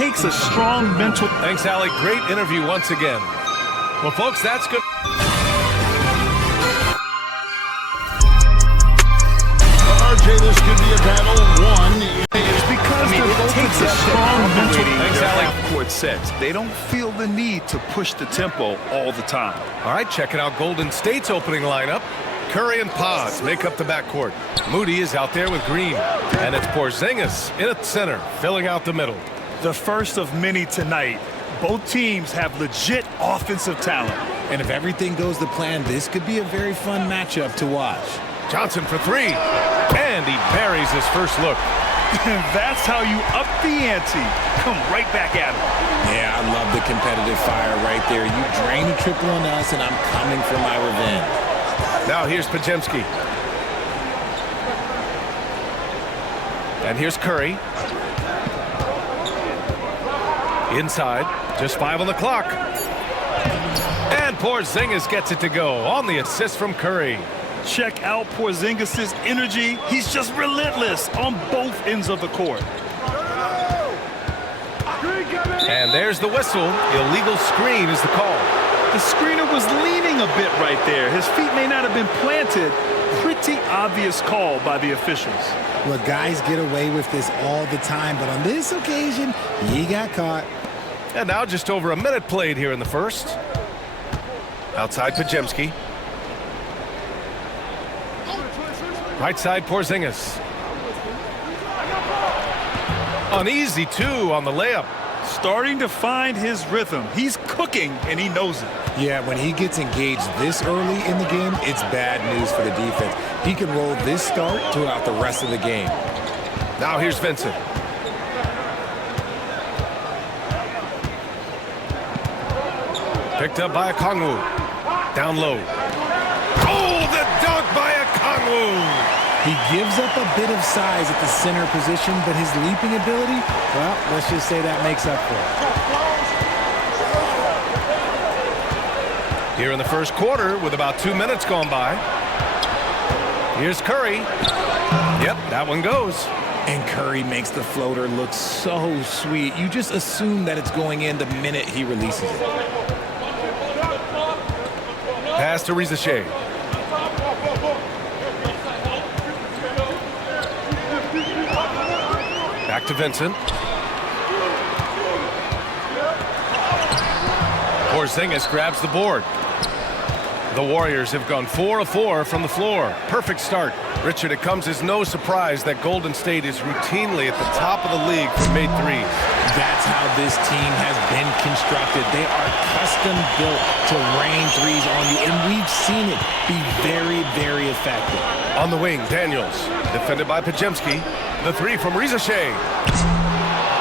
takes a strong mental... Thanks, Allie. Great interview once again. Well, folks, that's good. RJ, this could be a battle won. It's because it takes a strong mental... Thanks, Allie. Court sets. They don't feel the need to push the tempo all the time. All right, checking out Golden State's opening lineup. Curry and Pods make up the backcourt. Moody is out there with Green. And it's Porzingis in at center, filling out the middle. The first of many tonight. Both teams have legit offensive talent. And if everything goes to plan, this could be a very fun matchup to watch. Johnson for three. And he buries his first look. That's how you up the ante. Come right back at him. Yeah, I love the competitive fire right there. You drain a triple on us, and I'm coming for my revenge. Now here's Podziemski. And here's Curry. Inside, just 5 on the clock. And Porzingis gets it to go on the assist from Curry. Check out Porzingis' energy. He's just relentless on both ends of the court. And there's the whistle. Illegal screen is the call. The screener was leaning a bit right there. His feet may not have been planted. Pretty obvious call by the officials. Look, guys get away with this all the time, but on this occasion, he got caught. And now just over a minute played here in the first. Outside Podziemski. Right side Porzingis. An easy two on the layup. Starting to find his rhythm. He's cooking, and he knows it. Yeah, when he gets engaged this early in the game, it's bad news for the defense. He can roll this start throughout the rest of the game. Now here's Vincent. Picked up by Okongwu. Down low. Oh, the dunk by Okongwu! He gives up a bit of size at the center position, but his leaping ability, well, let's just say that makes up for it. Here in the first quarter with about 2 minutes gone by. Here's Curry. Yep, that one goes. And Curry makes the floater look so sweet. You just assume that it's going in the minute he releases it. Pass to Rizachet. Back to Vincent. Porzingis grabs the board. The Warriors have gone 4 of 4 from the floor. Perfect start. Richard, it comes as no surprise that Golden State is routinely at the top of the league for made threes. That's how this team has been constructed. They are custom built to rain threes on you, and we've seen it be very, very effective. On the wing, Daniels, defended by Podziemski. The three from Rizachet.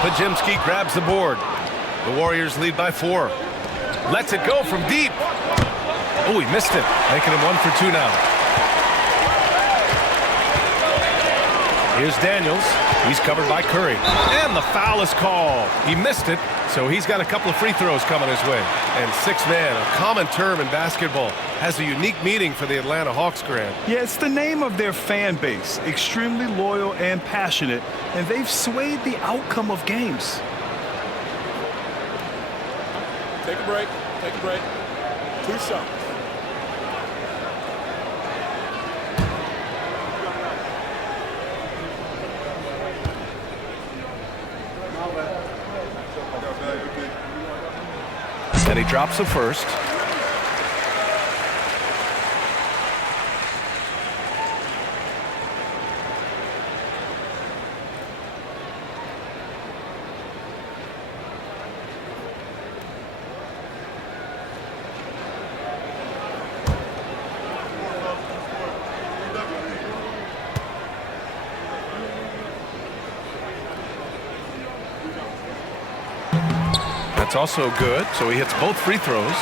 Podziemski grabs the board. The Warriors lead by 4. Lets it go from deep. Oh, he missed it, making him 1 for 2 now. Here's Daniels. He's covered by Curry. And the foul is called. He missed it, so he's got a couple of free throws coming his way. And six man, a common term in basketball, has a unique meaning for the Atlanta Hawks, Grant. Yeah, it's the name of their fan base. Extremely loyal and passionate, and they've swayed the outcome of games. Take a break. Take a break. 2 shots. And he drops the first. That's also good, so he hits both free throws.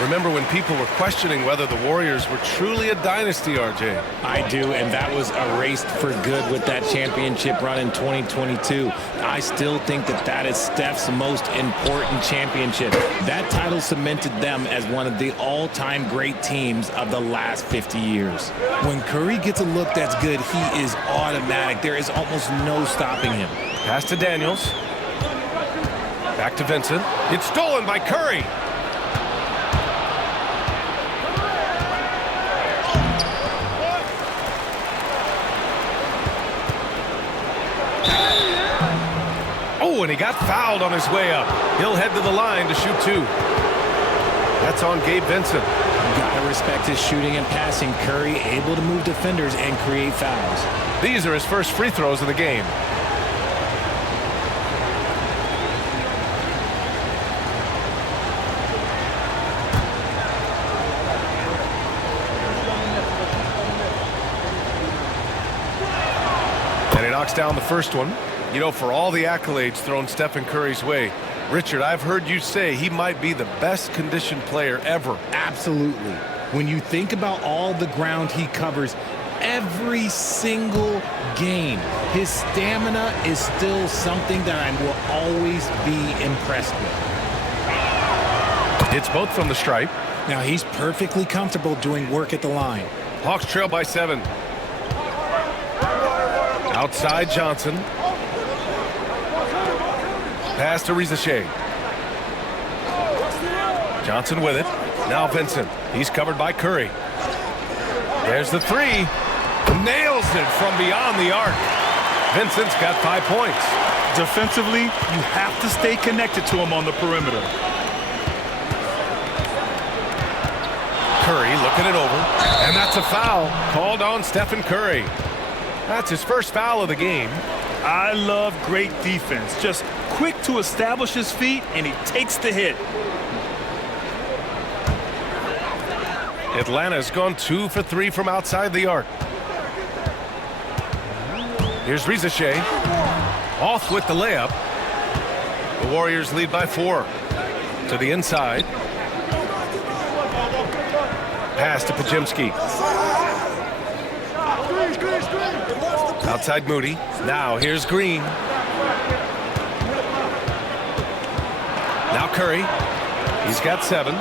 Remember when people were questioning whether the Warriors were truly a dynasty, RJ? I do, and that was erased for good with that championship run in 2022. I still think that that is Steph's most important championship. That title cemented them as one of the all-time great teams of the last 50 years. When Curry gets a look that's good, he is automatic. There is almost no stopping him. Pass to Daniels. Back to Vincent. It's stolen by Curry. Oh, and he got fouled on his way up. He'll head to the line to shoot 2. That's on Gabe Vincent. Gotta respect his shooting and passing. Curry able to move defenders and create fouls. These are his first free throws of the game. And he knocks down the first one. You know, for all the accolades thrown Stephen Curry's way, Richard, I've heard you say he might be the best conditioned player ever. Absolutely. When you think about all the ground he covers every single game, his stamina is still something that I will always be impressed with. It's both from the stripe. Now he's perfectly comfortable doing work at the line. Hawks trail by 7. Outside Johnson. Pass to Rizachet. Johnson with it. Now Vincent. He's covered by Curry. There's the 3. Nails it from beyond the arc. Vincent's got 5 points. Defensively, you have to stay connected to him on the perimeter. Curry looking it over. And that's a foul called on Stephen Curry. That's his first foul of the game. I love great defense. Just quick to establish his feet, and he takes the hit. Atlanta's gone 2 for 3 from outside the arc. Here's Rizachet. Off with the layup. The Warriors lead by 4. To the inside. Pass to Pajemski. Outside Moody. Now here's Green. Now Curry. He's got 7.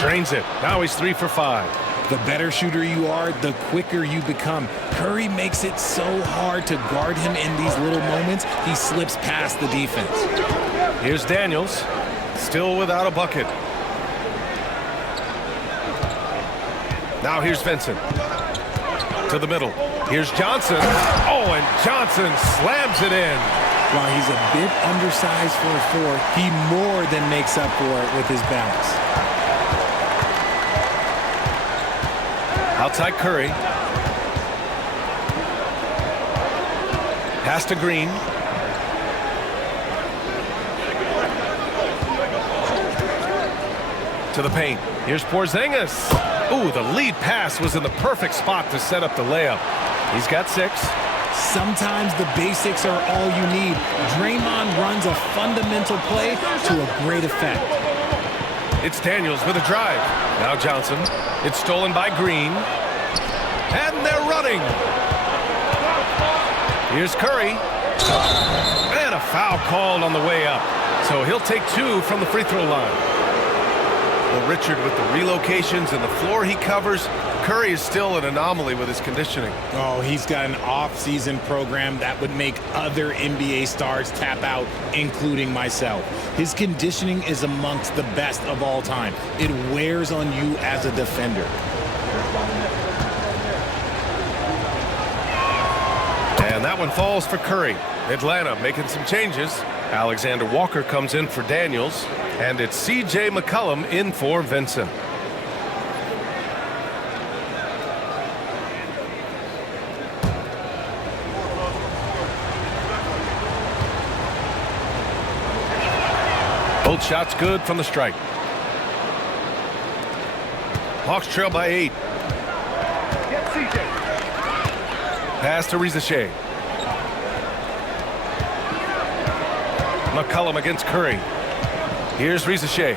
Drains it. Now he's 3 for 5. The better shooter you are, the quicker you become. Curry makes it so hard to guard him in these little moments. He slips past the defense. Here's Daniels. Still without a bucket. Now here's Vincent. To the middle. Here's Johnson. Oh, and Johnson slams it in. While he's a bit undersized for a 4, he more than makes up for it with his balance. Outside Curry. Pass to Green. To the paint. Here's Porzingis. Ooh, the lead pass was in the perfect spot to set up the layup. He's got 6. Sometimes the basics are all you need. Draymond runs a fundamental play to a great effect. It's Daniels with a drive. Now Johnson. It's stolen by Green. And they're running. Here's Curry. And a foul called on the way up. So he'll take 2 from the free throw line. Well, Richard, with the relocations and the floor he covers, Curry is still an anomaly with his conditioning. Oh, he's got an off-season program that would make other NBA stars tap out, including myself. His conditioning is amongst the best of all time. It wears on you as a defender. And that one falls for Curry. Atlanta making some changes. Alexander Walker comes in for Daniels. And it's C.J. McCollum in for Vincent. Both shots good from the stripe. Hawks trail by 8. Pass to Rizachet. McCollum against Curry. Here's Rizachet.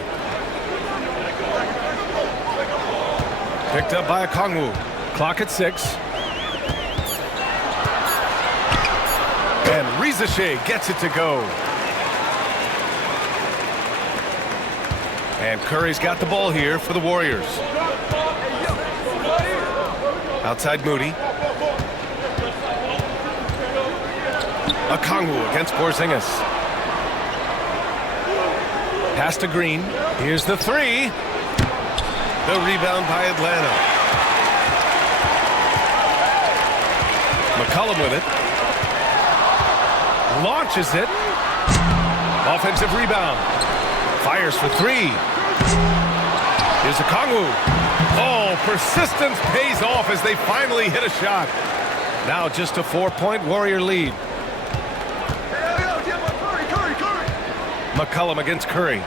Picked up by Okongwu. Clock at 6. And Rizachet gets it to go. And Curry's got the ball here for the Warriors. Outside Moody. Okongwu against Porzingis. Pass to Green. Here's the three. The rebound by Atlanta. McCollum with it. Launches it. Offensive rebound. Fires for three. Here's Okongwu. Oh, persistence pays off as they finally hit a shot. Now just a 4-point Warrior lead. McCollum against Curry.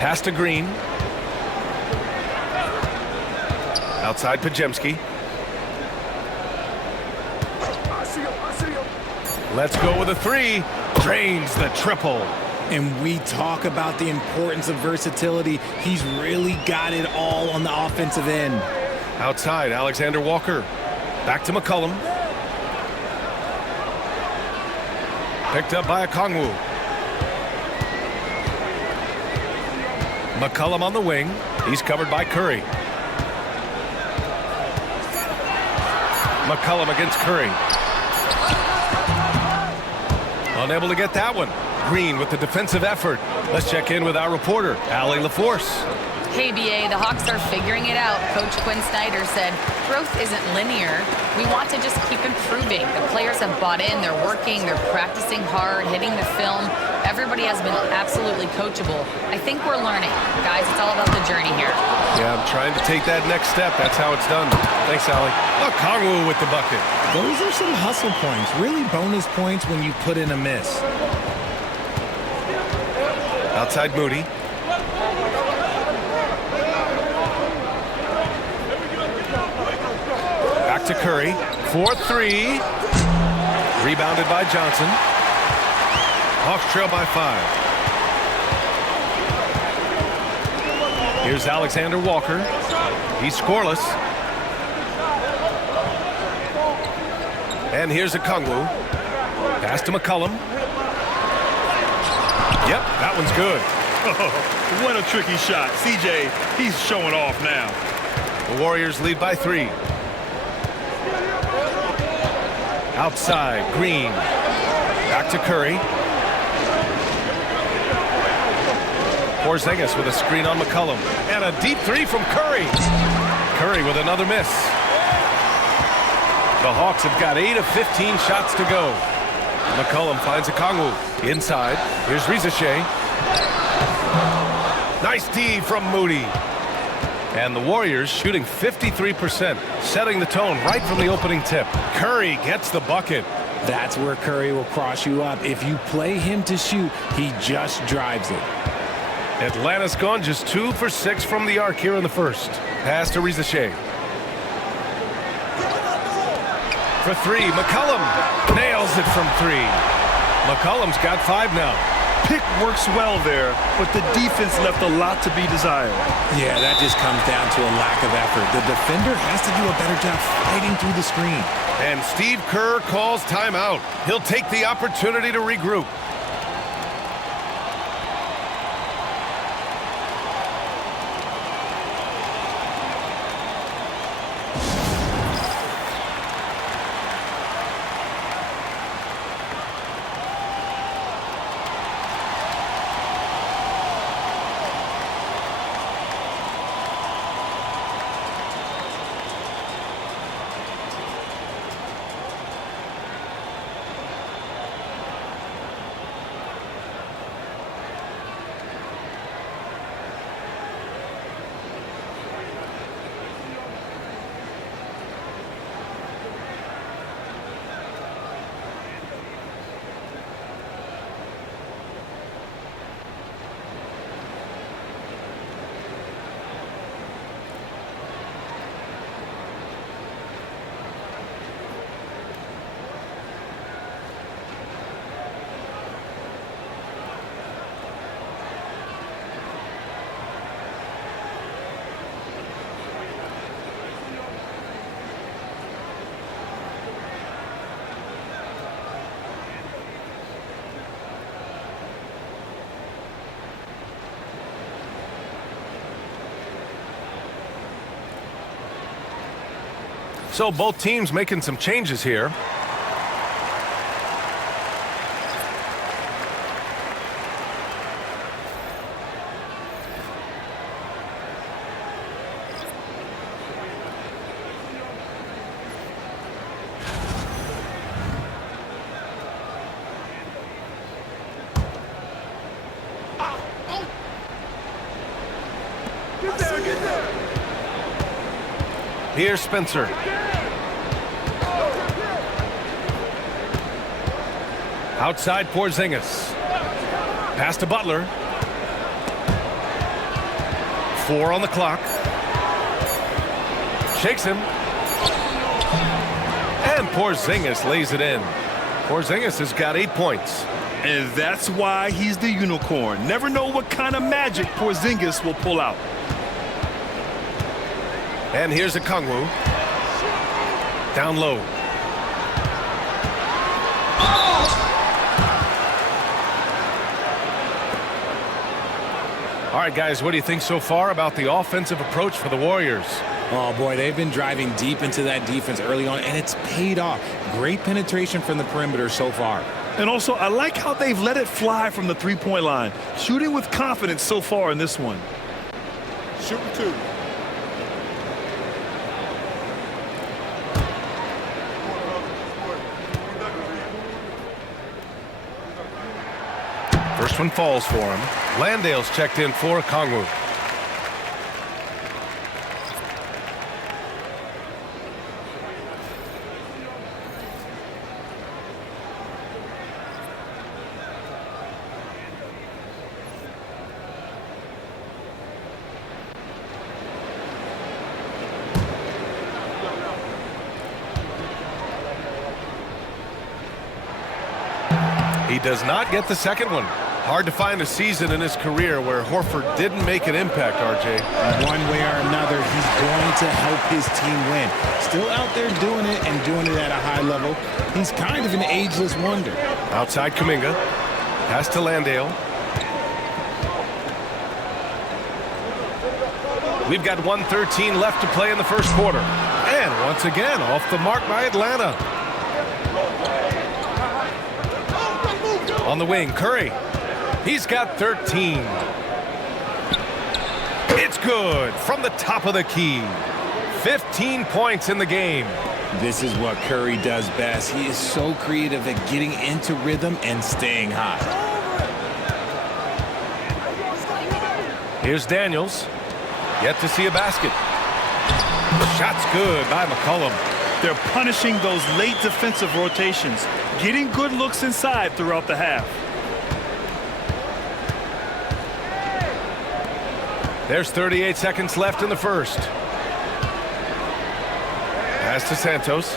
Pass to Green. Outside Pajemski. Let's go with a three. Drains the triple. And we talk about the importance of versatility. He's really got it all on the offensive end. Outside, Alexander Walker. Back to McCollum. Picked up by Okongwu. McCollum on the wing. He's covered by Curry. McCollum against Curry. Unable to get that one. Green with the defensive effort. Let's check in with our reporter, Allie LaForce. Hey, BA, the Hawks are figuring it out. Coach Quinn Snyder said, growth isn't linear. We want to just keep improving. The players have bought in. They're working. They're practicing hard, hitting the film. Everybody has been absolutely coachable. I think we're learning. Guys, it's all about the journey here. Yeah, I'm trying to take that next step. That's how it's done. Thanks, Allie. Okongwu with the bucket. Those are some hustle points. Really bonus points when you put in a miss. Outside Moody. Back to Curry. 4-3. Rebounded by Johnson. Hawks trail by 5. Here's Alexander Walker. He's scoreless. And here's Okongwu. Pass to McCollum. Yep, that one's good. Oh, what a tricky shot. CJ, he's showing off now. The Warriors lead by 3. Outside, Green. Back to Curry. Porzingis with a screen on McCollum. And a deep three from Curry. Curry with another miss. The Hawks have got 8 of 15 shots to go. McCollum finds Okongwu. Inside. Here's Rizachet. Nice D from Moody. And the Warriors shooting 53%, setting the tone right from the opening tip. Curry gets the bucket. That's where Curry will cross you up. If you play him to shoot, he just drives it. Atlanta's gone just 2 for 6 from the arc here in the first. Pass to Rizachet. For 3, McCollum nails it from 3. McCollum's got 5 now. Pick works well there, but the defense left a lot to be desired. Yeah, that just comes down to a lack of effort. The defender has to do a better job fighting through the screen. And Steve Kerr calls timeout. He'll take the opportunity to regroup. So both teams making some changes here. Here's Spencer. Outside Porzingis. Pass to Butler. 4 on the clock. Shakes him. And Porzingis lays it in. Porzingis has got 8 points. And that's why he's the unicorn. Never know what kind of magic Porzingis will pull out. And here's Okongwu. Down low. All right, guys, what do you think so far about the offensive approach for the Warriors? Oh, boy, they've been driving deep into that defense early on, and it's paid off. Great penetration from the perimeter so far. And also, I like how they've let it fly from the three-point line. Shooting with confidence so far in this one. Shooting 2. First one falls for him. Landale's checked in for Okongwu. He does not get the second one. Hard to find a season in his career where Horford didn't make an impact, RJ. One way or another, he's going to help his team win. Still out there doing it and doing it at a high level. He's kind of an ageless wonder. Outside Kuminga. Pass to Landale. We've got 1:13 left to play in the first quarter. And once again, off the mark by Atlanta. On the wing, Curry. He's got 13. It's good from the top of the key. 15 points in the game. This is what Curry does best. He is so creative at getting into rhythm and staying hot. Here's Daniels. Yet to see a basket. Shot's good by McCollum. They're punishing those late defensive rotations, getting good looks inside throughout the half. There's 38 seconds left in the first. Pass to Santos.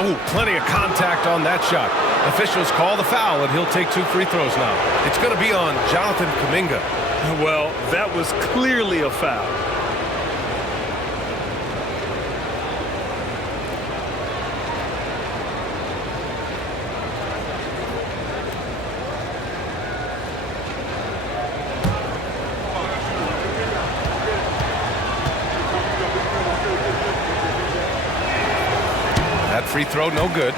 Oh, plenty of contact on that shot. Officials call the foul, and he'll take 2 free throws now. It's going to be on Jonathan Kuminga. Well, that was clearly a foul. That free throw, no good.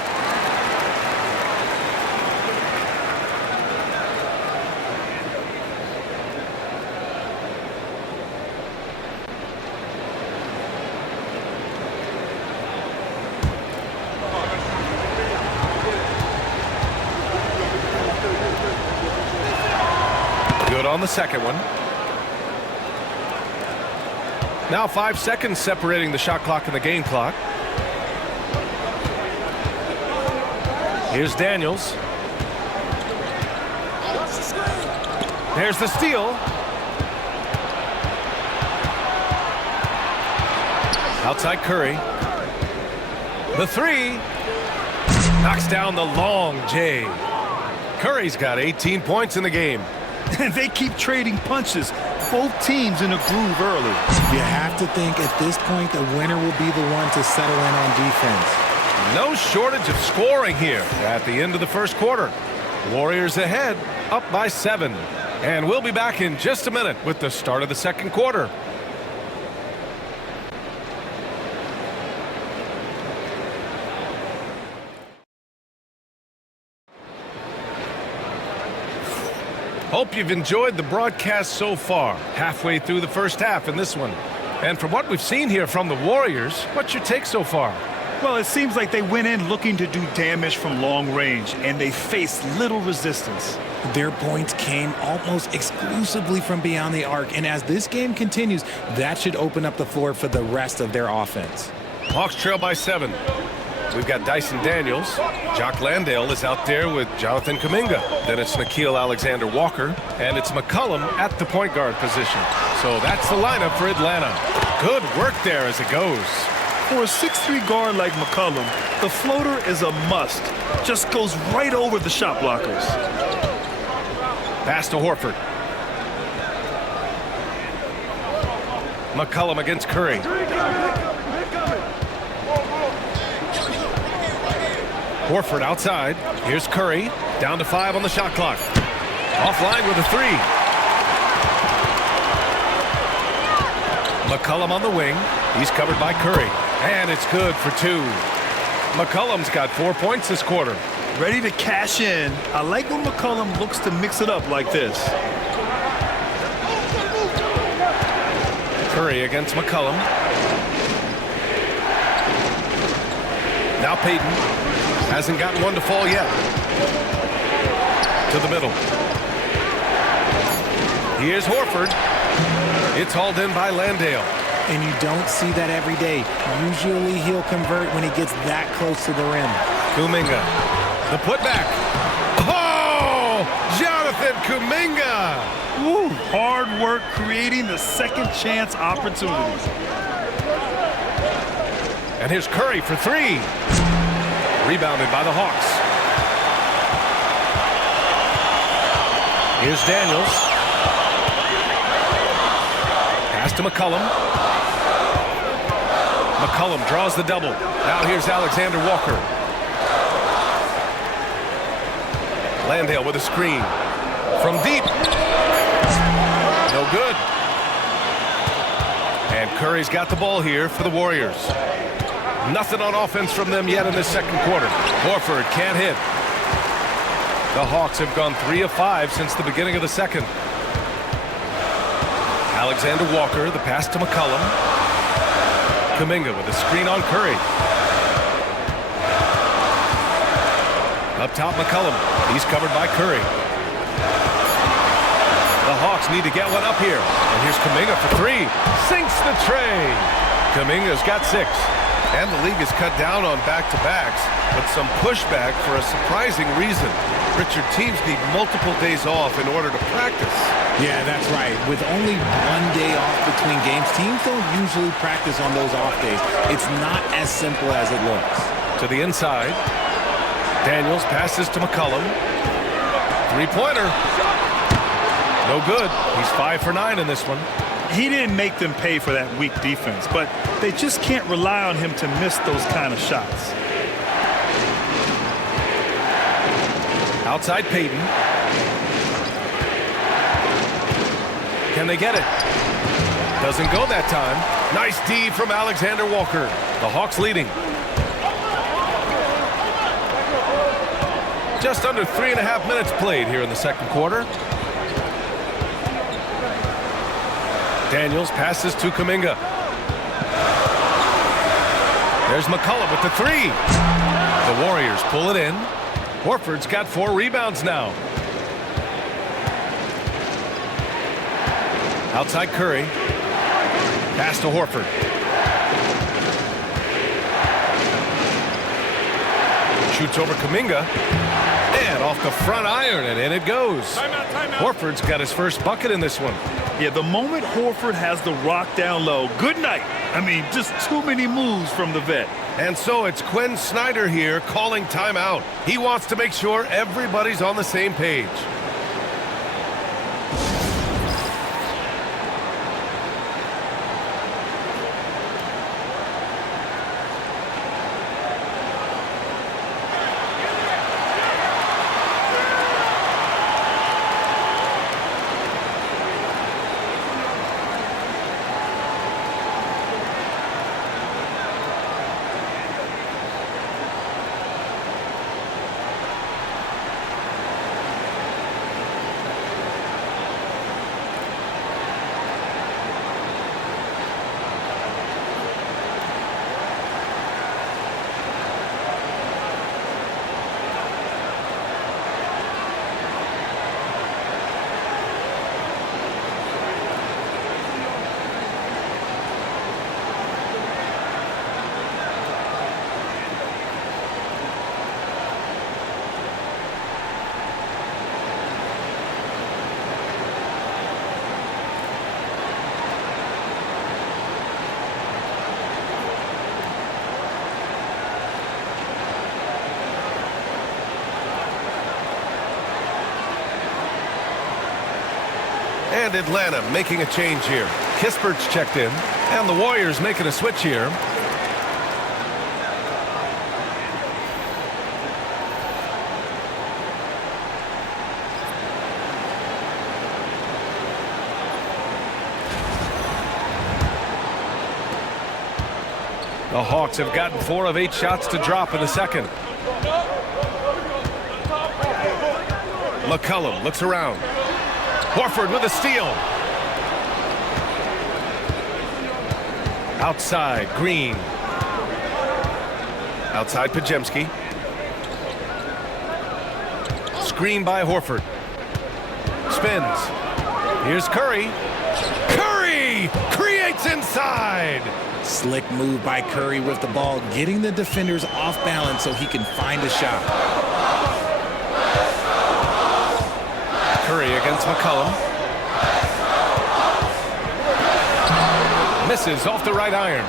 Good on the second one. Now 5 seconds separating the shot clock and the game clock. Here's Daniels. There's the steal. Outside Curry. The three. Knocks down the long J. Curry's got 18 points in the game. And they keep trading punches. Both teams in a groove early. You have to think at this point the winner will be the one to settle in on defense. No shortage of scoring here at the end of the first quarter. Warriors ahead, up by 7. And we'll be back in just a minute with the start of the second quarter. Hope you've enjoyed the broadcast so far. Halfway through the first half in this one. And from what we've seen here from the Warriors, what's your take so far? Well, it seems like they went in looking to do damage from long range, and they faced little resistance. Their points came almost exclusively from beyond the arc, and as this game continues, that should open up the floor for the rest of their offense. Hawks trail by 7. We've got Dyson Daniels. Jock Landale is out there with Jonathan Kuminga. Then it's Nickeil Alexander-Walker, and it's McCollum at the point guard position. So that's the lineup for Atlanta. Good work there as it goes. For a 6'3" guard like McCollum, the floater is a must. Just goes right over the shot blockers. Pass to Horford. McCollum against Curry. Horford outside. Here's Curry. Down to 5 on the shot clock. Offline with a 3. McCollum on the wing. He's covered by Curry. And it's good for 2. McCollum's got 4 points this quarter. Ready to cash in. I like when McCollum looks to mix it up like this. Curry against McCollum. Now Payton. Hasn't gotten one to fall yet. To the middle. Here's Horford. It's hauled in by Landale. And you don't see that every day. Usually he'll convert when he gets that close to the rim. Kuminga. The putback. Oh! Jonathan Kuminga! Woo, hard work creating the second chance opportunities. And here's Curry for 3. Rebounded by the Hawks. Here's Daniels. Pass to McCollum. McCollum draws the double. Now here's Alexander-Walker. Landale with a screen. From deep. No good. And Curry's got the ball here for the Warriors. Nothing on offense from them yet in this second quarter. Horford can't hit. The Hawks have gone 3 of 5 since the beginning of the second. Alexander-Walker, the pass to McCollum. Kuminga with a screen on Curry. Up top, McCollum. He's covered by Curry. The Hawks need to get one up here. And here's Kuminga for 3. Sinks the tray. Kuminga's got 6. And the league has cut down on back-to-backs, but some pushback for a surprising reason. Richard, teams need multiple days off in order to practice. Yeah, that's right. With only 1 day off between games, teams don't usually practice on those off days. It's not as simple as it looks. To the inside. Daniels passes to McCollum. 3-pointer. No good. He's 5 for 9 in this one. He didn't make them pay for that weak defense, but they just can't rely on him to miss those kind of shots. Outside Payton. Can they get it? Doesn't go that time. Nice D from Alexander-Walker. The Hawks leading. Just under 3.5 minutes played here in the second quarter. Daniels passes to Kuminga. There's McCollum with the 3. The Warriors pull it in. Horford's got 4 rebounds now. Outside Curry. Pass to Horford. Shoots over Kuminga. And off the front iron, and in it goes. Timeout, timeout. Horford's got his first bucket in this one. Yeah, the moment Horford has the rock down low, good night. I mean, just too many moves from the vet. And so it's Quinn Snyder here calling timeout. He wants to make sure everybody's on the same page. And Atlanta making a change here. Kispert's checked in, and the Warriors making a switch here. The Hawks have gotten 4 of 8 shots to drop in the second. McCollum looks around. Horford with a steal. Outside, Green. Outside, Pajemski. Screen by Horford. Spins. Here's Curry. Curry creates inside. Slick move by Curry with the ball, getting the defenders off balance so he can find a shot. Curry against McCollum. Misses off the right iron.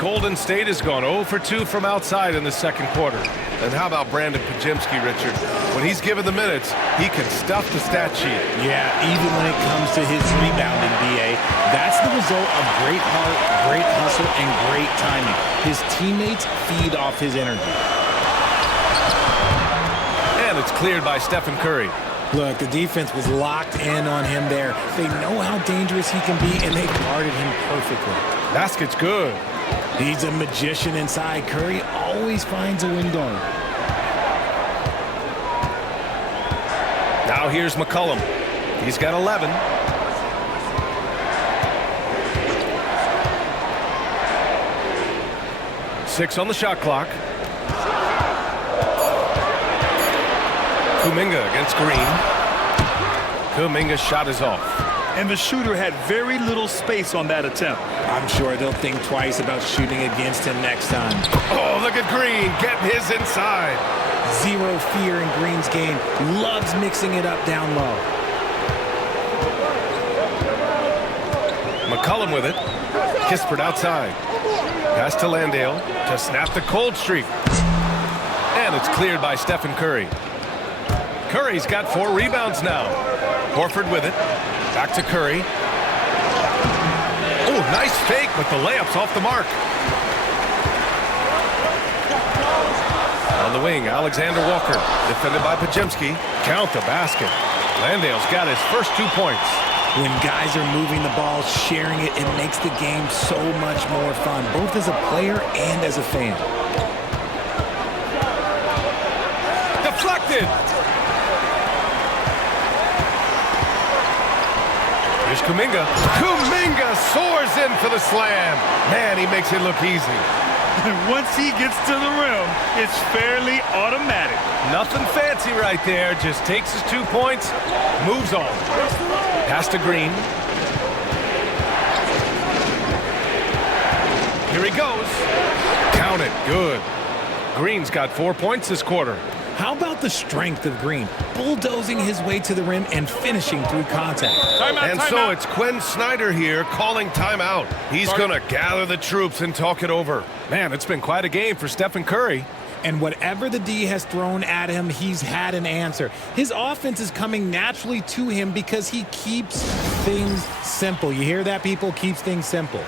Golden State has gone 0 for 2 from outside in the second quarter. And how about Brandon Pajemski, Richard? When he's given the minutes, he can stuff the stat sheet. Yeah, even when it comes to his rebounding, B.A., that's the result of great heart, great hustle, and great timing. His teammates feed off his energy. And it's cleared by Stephen Curry. Look, the defense was locked in on him there. They know how dangerous he can be, and they guarded him perfectly. Basket's good. He's a magician inside. Curry always finds a window. Now here's McCollum. He's got 11. Six on the shot clock. Kuminga against Green. Kuminga's shot is off. And the shooter had very little space on that attempt. I'm sure they'll think twice about shooting against him next time. Oh, look at Green getting his inside. Zero fear in Green's game. Loves mixing it up down low. McCollum with it. Kispert outside. Pass to Landale to snap the cold streak. And it's cleared by Stephen Curry. Curry's got 4 rebounds now. Horford with it. Back to Curry. Oh, nice fake, but the layup's off the mark. On the wing, Alexander Walker, defended by Pajemski. Count the basket. Landale's got his first 2 points. When guys are moving the ball, sharing it, it makes the game so much more fun, both as a player and as a fan. Deflected! Here's Kuminga. Kuminga soars in for the slam. Man, he makes it look easy. Once he gets to the rim, it's fairly automatic. Nothing fancy right there. Just takes his 2 points, moves on. Pass to Green. Here he goes. Count it. Good. Green's got 4 points this quarter. How about the strength of Green, bulldozing his way to the rim and finishing through contact? And so it's Quinn Snyder here calling timeout. He's going to gather the troops and talk it over. Man, it's been quite a game for Stephen Curry. And whatever the D has thrown at him, he's had an answer. His offense is coming naturally to him because he keeps things simple. You hear that, people? Keeps things simple.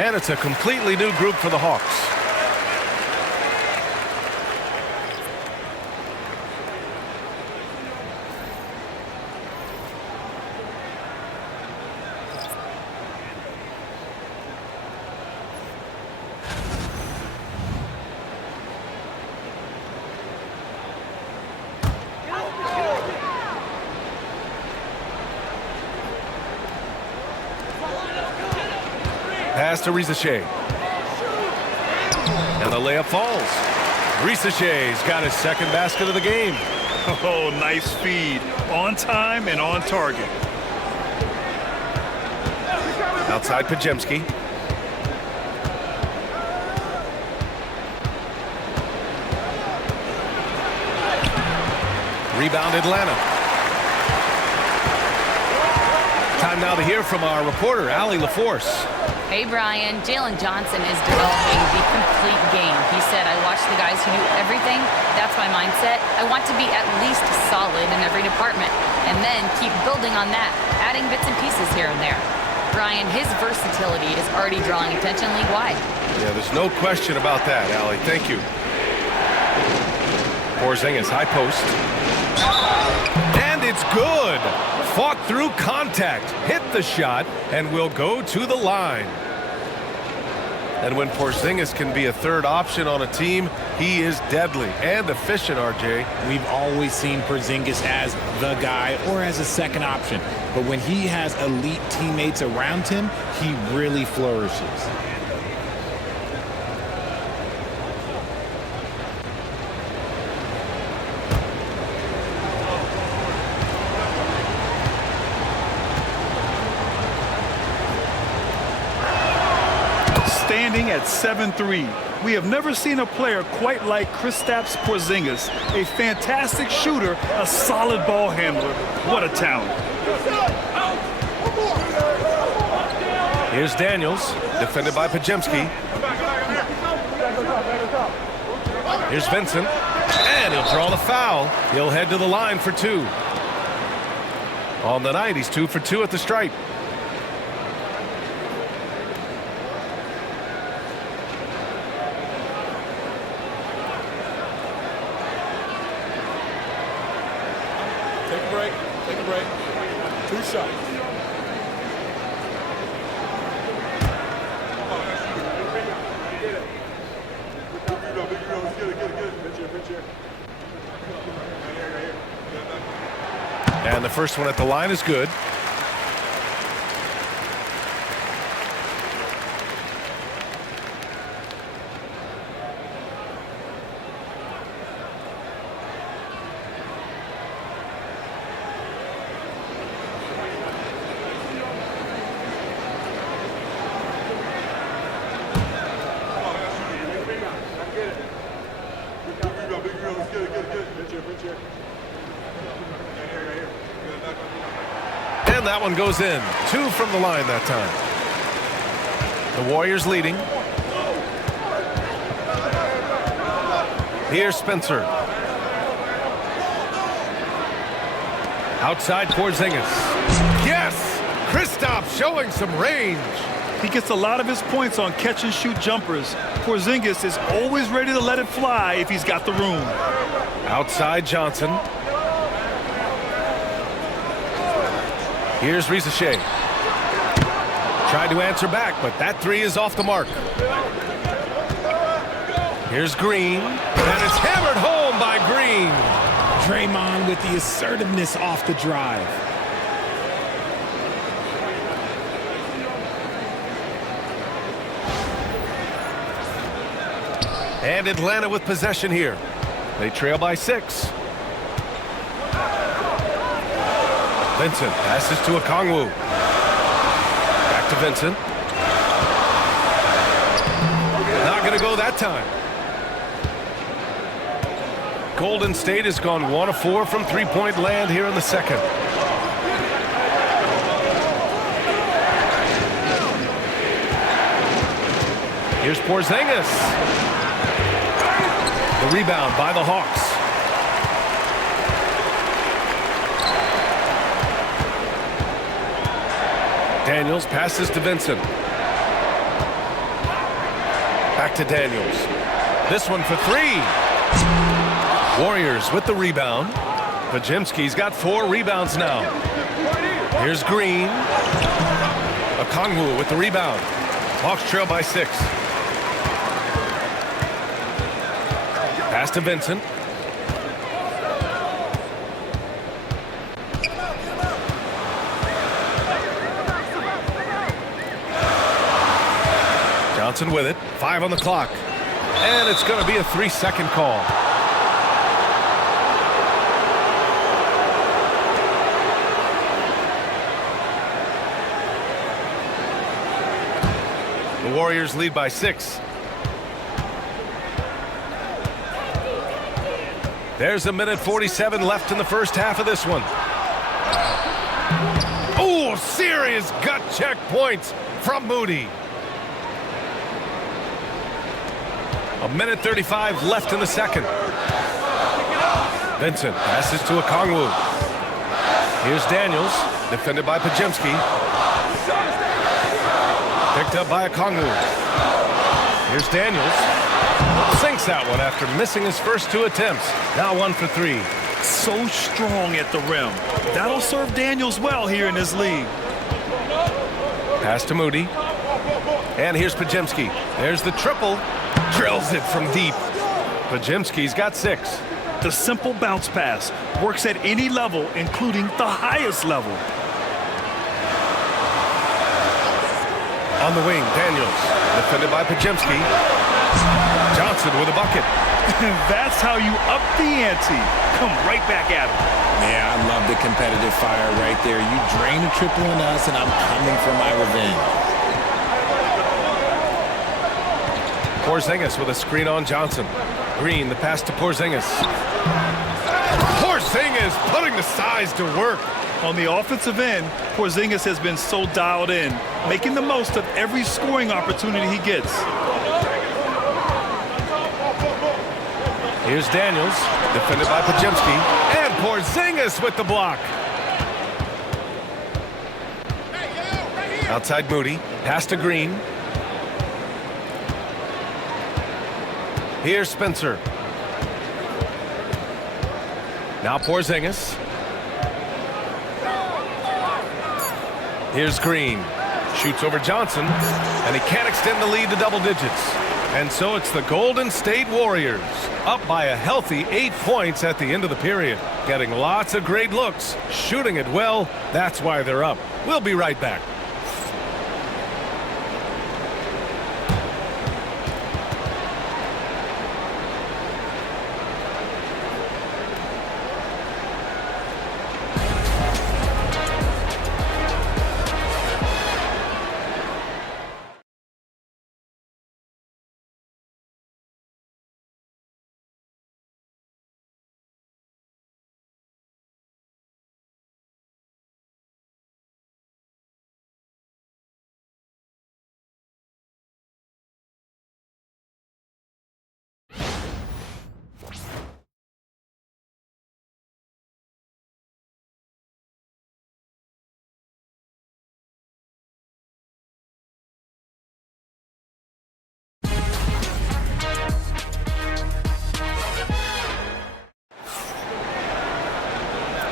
And it's a completely new group for the Hawks. Pass to Rizachet. And the layup falls. Rizachey's got his second basket of the game. Oh, nice feed. On time and on target. Outside Pajemski. Rebound Atlanta. Time now to hear from our reporter, Allie LaForce. Hey, Brian. Jalen Johnson is developing the complete game. He said, I watch the guys who do everything. That's my mindset. I want to be at least solid in every department and then keep building on that, adding bits and pieces here and there. Brian, his versatility is already drawing attention league-wide. Yeah, there's no question about that, Allie. Thank you. Porzingis, high post. And it's good. Fought through contact, hit the shot, and will go to the line. And when Porzingis can be a third option on a team, he is deadly and efficient, RJ. We've always seen Porzingis as the guy or as a second option. But when he has elite teammates around him, he really flourishes. Standing at 7'3", we have never seen a player quite like Kristaps Porzingis. A fantastic shooter, a solid ball handler. What a talent. Here's Daniels, defended by Pajemski. Here's Vincent, and he'll draw the foul. He'll head to the line for two. On the night, he's 2 for 2 at the stripe. Take a break. Take a break. 2 shots. And the first one at the line is good. And that one goes in. 2 from the line that time. The Warriors leading. Here's Spencer. Outside Porzingis. Yes! Kristaps showing some range. He gets a lot of his points on catch-and-shoot jumpers. Porzingis is always ready to let it fly if he's got the room. Outside Johnson. Here's Rizzachet. Tried to answer back, but that three is off the mark. Here's Green, and it's hammered home by Green. Draymond with the assertiveness off the drive. And Atlanta with possession here. They trail by 6. Vincent passes to Okongwu. Back to Vincent. Not going to go that time. Golden State has gone 1 of 4 from three-point land here in the second. Here's Porzingis. The rebound by the Hawks. Daniels passes to Vincent. Back to Daniels. This one for three. Warriors with the rebound. Pajemski's got 4 rebounds now. Here's Green. Okongwu with the rebound. Hawks trail by 6. Pass to Vincent. Johnson with it. 5 on the clock. And it's going to be a 3-second call. The Warriors lead by 6. There's a minute 47 left in the first half of this one. Oh, serious gut check points from Moody. A minute 35 left in the second. Vincent passes to Okongwu. Here's Daniels, defended by Pajemski. Picked up by Okongwu. Here's Daniels. Sinks that one after missing his first 2 attempts. Now 1 for 3. So strong at the rim. That'll serve Daniels well here in this league. Pass to Moody. And here's Pajemski. There's the triple. Drills it from deep. Pajemski's got 6. The simple bounce pass works at any level, including the highest level. On the wing, Daniels. Defended by Pajemski. Johnson with a bucket. That's how you up the ante. Come right back at him. Yeah, I love the competitive fire right there. You drain a triple on us, and I'm coming for my revenge. Porzingis with a screen on Johnson. Green, the pass to Porzingis. Porzingis putting the size to work. On the offensive end, Porzingis has been so dialed in, making the most of every scoring opportunity he gets. Here's Daniels, defended by Pajemski. And Porzingis with the block. Outside Moody, pass to Green. Here's Spencer. Now Porzingis. Here's Green. Shoots over Johnson, and he can't extend the lead to double digits. And so it's the Golden State Warriors, up by a healthy 8 points at the end of the period. Getting lots of great looks, shooting it well. That's why they're up. We'll be right back.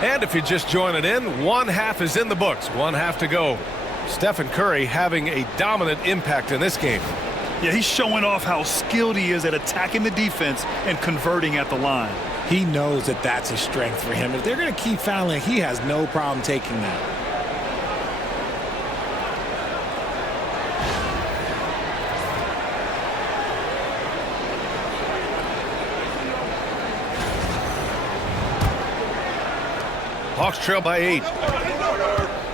And if you're just joining in, 1 half is in the books. 1 half to go. Stephen Curry having a dominant impact in this game. Yeah, he's showing off how skilled he is at attacking the defense and converting at the line. He knows that that's a strength for him. If they're going to keep fouling, he has no problem taking that. Hawks trail by 8.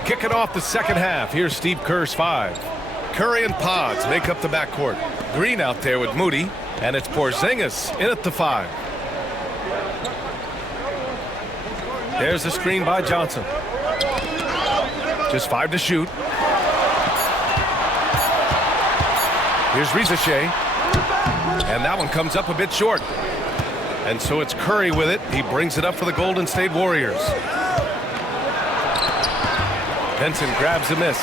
Kicking off the second half. Here's Steve Kerr's 5. Curry and Pods make up the backcourt. Green out there with Moody, and it's Porzingis in at the 5. There's the screen by Johnson. Just 5 to shoot. Here's Rizashe. And that one comes up a bit short. And so it's Curry with it. He brings it up for the Golden State Warriors. Benson grabs a miss.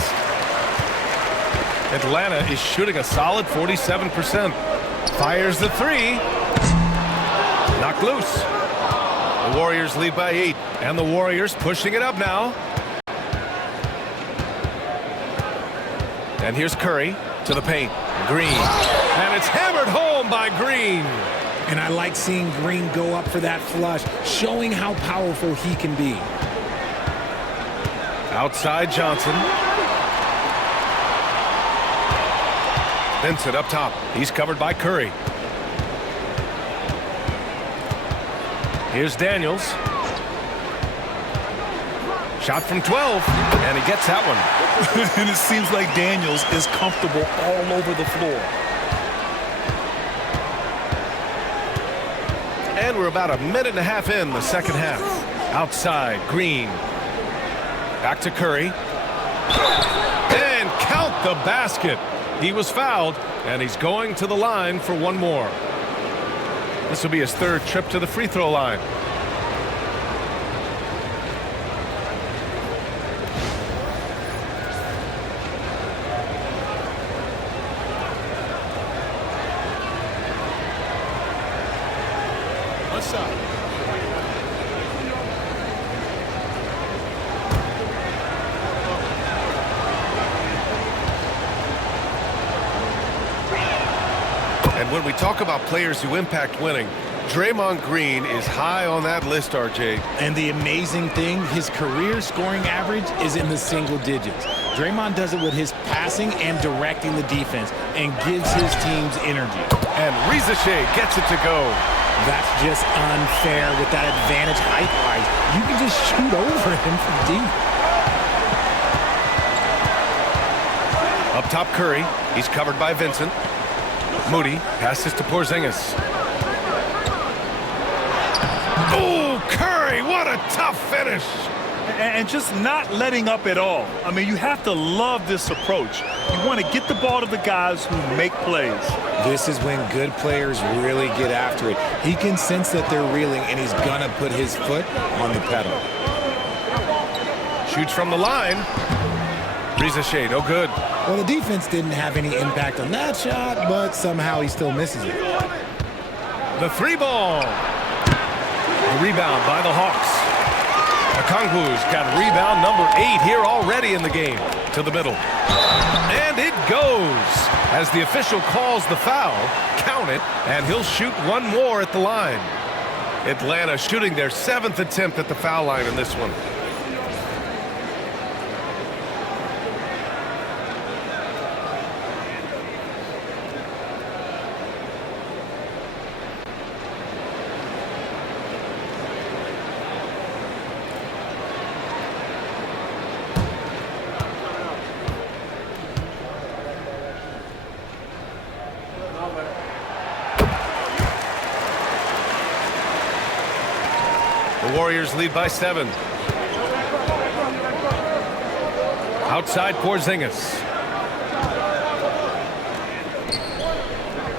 Atlanta is shooting a solid 47%. Fires the three. Knocked loose. The Warriors lead by 8. And the Warriors pushing it up now. And here's Curry to the paint. Green. And it's hammered home by Green. And I like seeing Green go up for that flush, showing how powerful he can be. Outside Johnson. Vincent up top. He's covered by Curry. Here's Daniels. Shot from 12, and he gets that one. And it seems like Daniels is comfortable all over the floor. And we're about a minute and a half in the second half. Outside, Green. Back to Curry. And count the basket. He was fouled, and he's going to the line for one more. This will be his third trip to the free throw line. One shot. And when we talk about players who impact winning, Draymond Green is high on that list, RJ. And the amazing thing, his career scoring average is in the single digits. Draymond does it with his passing and directing the defense and gives his teams energy. And Rizachet gets it to go. That's just unfair with that advantage height-wise. You can just shoot over him from deep. Up top, Curry. He's covered by Vincent. Moody passes to Porzingis. Oh, Curry, what a tough finish. And just not letting up at all. I mean, you have to love this approach. You want to get the ball to the guys who make plays. This is when good players really get after it. He can sense that they're reeling, and he's going to put his foot on the pedal. Shoots from the line. Rizachet, no good. Well, the defense didn't have any impact on that shot, but somehow he still misses it. The three ball. The rebound by the Hawks. Okongwu's got rebound number 8 here already in the game. To the middle. And it goes. As the official calls the foul, count it, and he'll shoot one more at the line. Atlanta shooting their 7th attempt at the foul line in this one. The Warriors lead by 7. Outside Porzingis.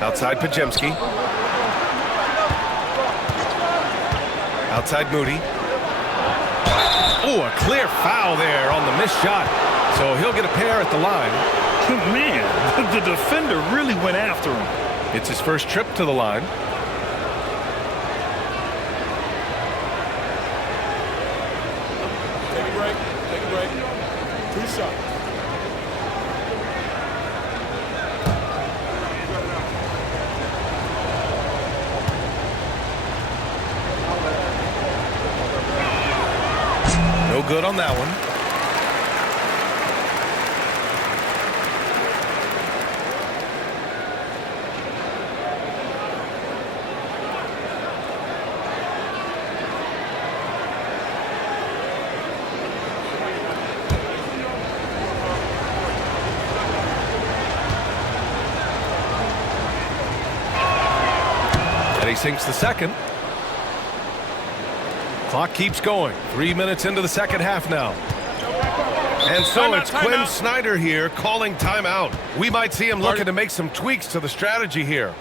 Outside Podziemski. Outside Moody. Oh, a clear foul there on the missed shot. So he'll get a pair at the line. Man, the defender really went after him. It's his first trip to the line. Take a break. Take a break. 2 shots. No good on that one. And he sinks the second. Clock keeps going. 3 minutes into the second half now. And so Timeout, it's Quinn timeout. Snyder here calling timeout. We might see him looking to make some tweaks to the strategy here.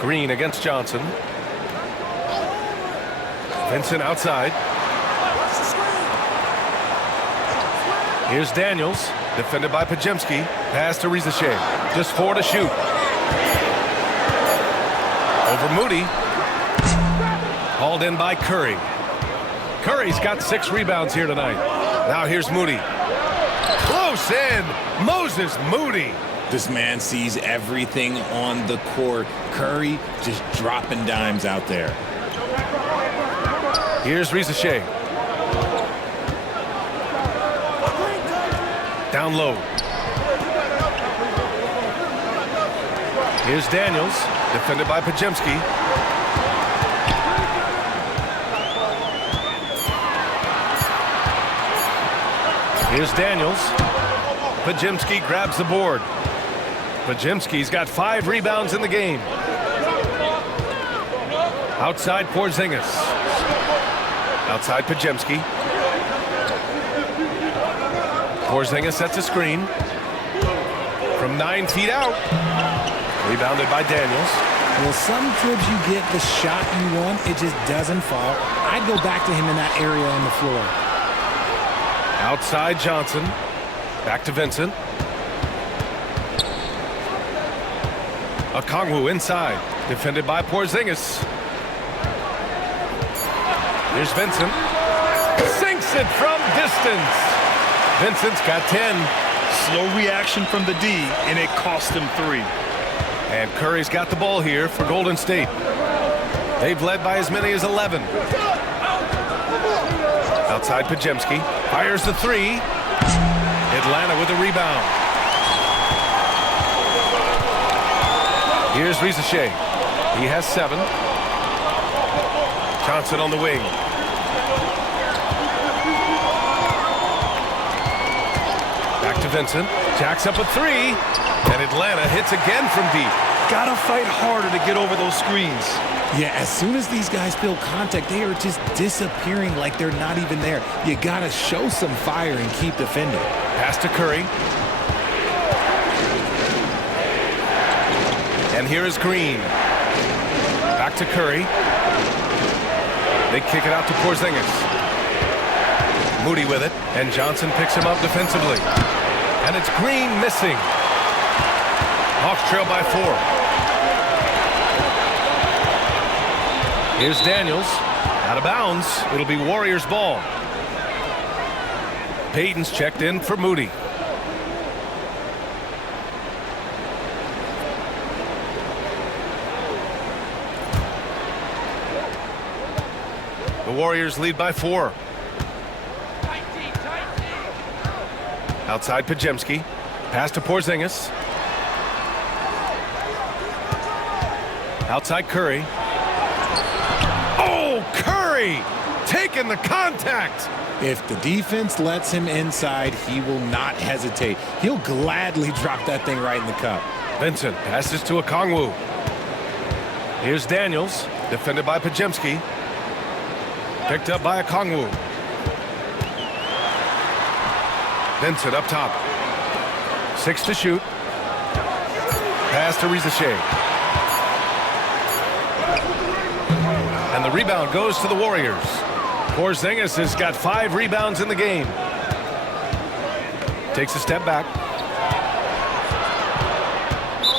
Green against Johnson. Vincent outside. Here's Daniels, defended by Pajemski. Pass to Rizachet. Just 4 to shoot. Over Moody. Hauled in by Curry. Curry's got 6 rebounds here tonight. Now here's Moody. Close in. Moses Moody. This man sees everything on the court. Curry just dropping dimes out there. Here's Rizachet. Down low. Here's Daniels, defended by Pajemski. Here's Daniels. Pajemski grabs the board. Pajemski's got 5 rebounds in the game. Outside Porzingis. Outside Pajemski. Porzingis sets a screen. From 9 feet out. Rebounded by Daniels. Well, some cribs you get the shot you want, it just doesn't fall. I'd go back to him in that area on the floor. Outside Johnson. Back to Vincent. Okongwu inside. Defended by Porzingis. Here's Vincent. Sinks it from distance. Vincent's got 10. Slow reaction from the D, and it cost him 3. And Curry's got the ball here for Golden State. They've led by as many as 11. Outside Pajemski. Fires the 3. Atlanta with a rebound. Here's Rizachet. He has 7. Johnson on the wing. Back to Vincent. Jacks up a 3. And Atlanta hits again from deep. Gotta fight harder to get over those screens. Yeah, as soon as these guys feel contact, they are just disappearing like they're not even there. You gotta show some fire and keep defending. Pass to Curry. And here is Green. Back to Curry. They kick it out to Porzingis. Moody with it, and Johnson picks him up defensively. And it's Green missing. Hawks trail by 4. Here's Daniels. Out of bounds. It'll be Warriors ball. Payton's checked in for Moody. The Warriors lead by 4. Outside Pajemski. Pass to Porzingis. Outside Curry. Oh, Curry! Taking the contact! If the defense lets him inside, he will not hesitate. He'll gladly drop that thing right in the cup. Vincent passes to Okongwu. Here's Daniels, defended by Pajemski. Picked up by Okongwu. Vincent up top. 6 to shoot. Pass to Rizachet. And the rebound goes to the Warriors. Porzingis has got 5 rebounds in the game. Takes a step back.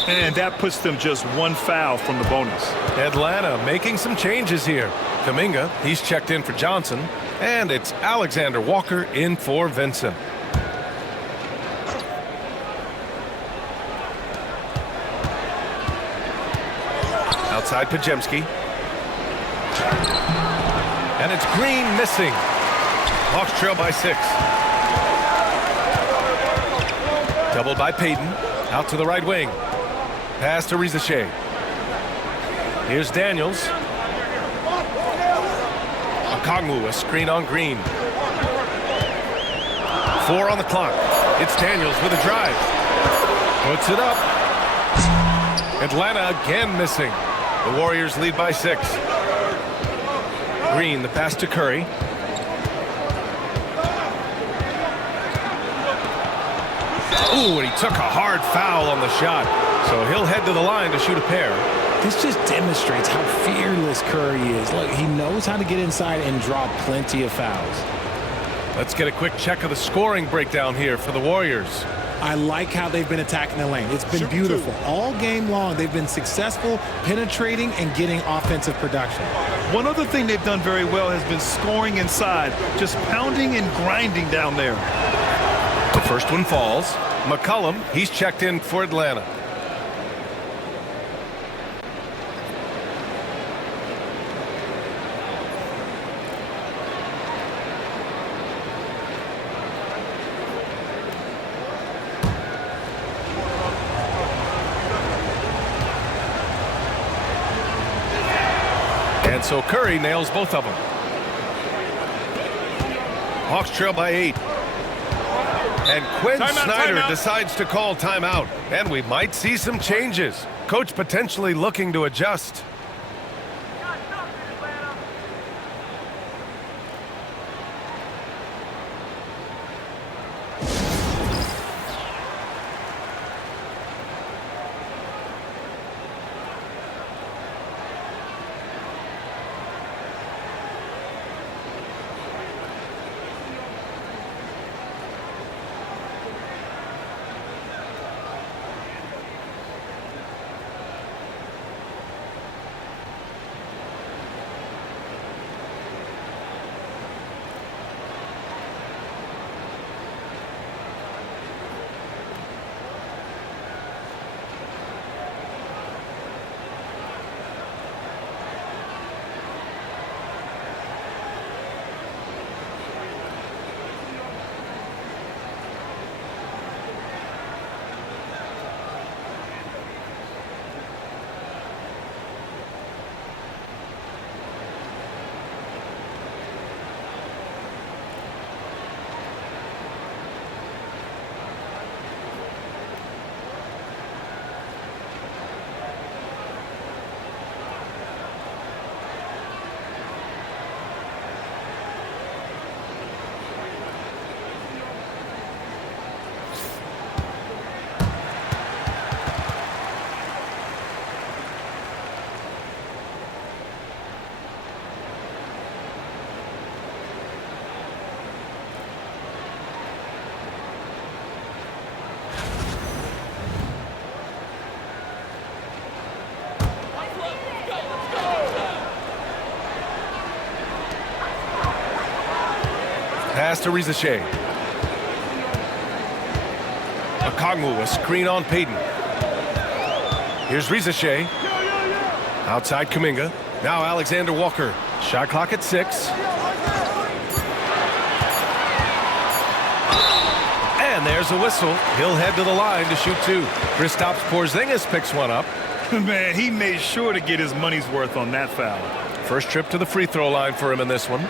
And that puts them just 1 foul from the bonus. Atlanta making some changes here. Kuminga, he's checked in for Johnson. And it's Alexander Walker in for Vincent. Outside Pajemski. And it's Green missing. Hawks trail by 6. Doubled by Payton. Out to the right wing. Pass to Rizachet. Here's Daniels. Okongwu, a screen on Green. 4 on the clock. It's Daniels with a drive. Puts it up. Atlanta again missing. The Warriors lead by 6. Green, the pass to Curry. Ooh, and he took a hard foul on the shot. So he'll head to the line to shoot a pair. This just demonstrates how fearless Curry is. Look, he knows how to get inside and draw plenty of fouls. Let's get a quick check of the scoring breakdown here for the Warriors. I like how they've been attacking the lane. It's been beautiful. All game long, they've been successful penetrating and getting offensive production. One other thing they've done very well has been scoring inside, just pounding and grinding down there. The first one falls. McCollum, he's checked in for Atlanta. And so Curry nails both of them. Hawks trail by 8. And Quinn Snyder decides to call timeout. And we might see some changes. Coach potentially looking to adjust. Pass to Rizachet. Okongwu, a screen on Payton. Here's Rizachet. Outside Kuminga. Now Alexander Walker. Shot clock at 6. And there's a whistle. He'll head to the line to shoot 2. Kristaps Porzingis picks one up. Man, he made sure to get his money's worth on that foul. First trip to the free throw line for him in this one.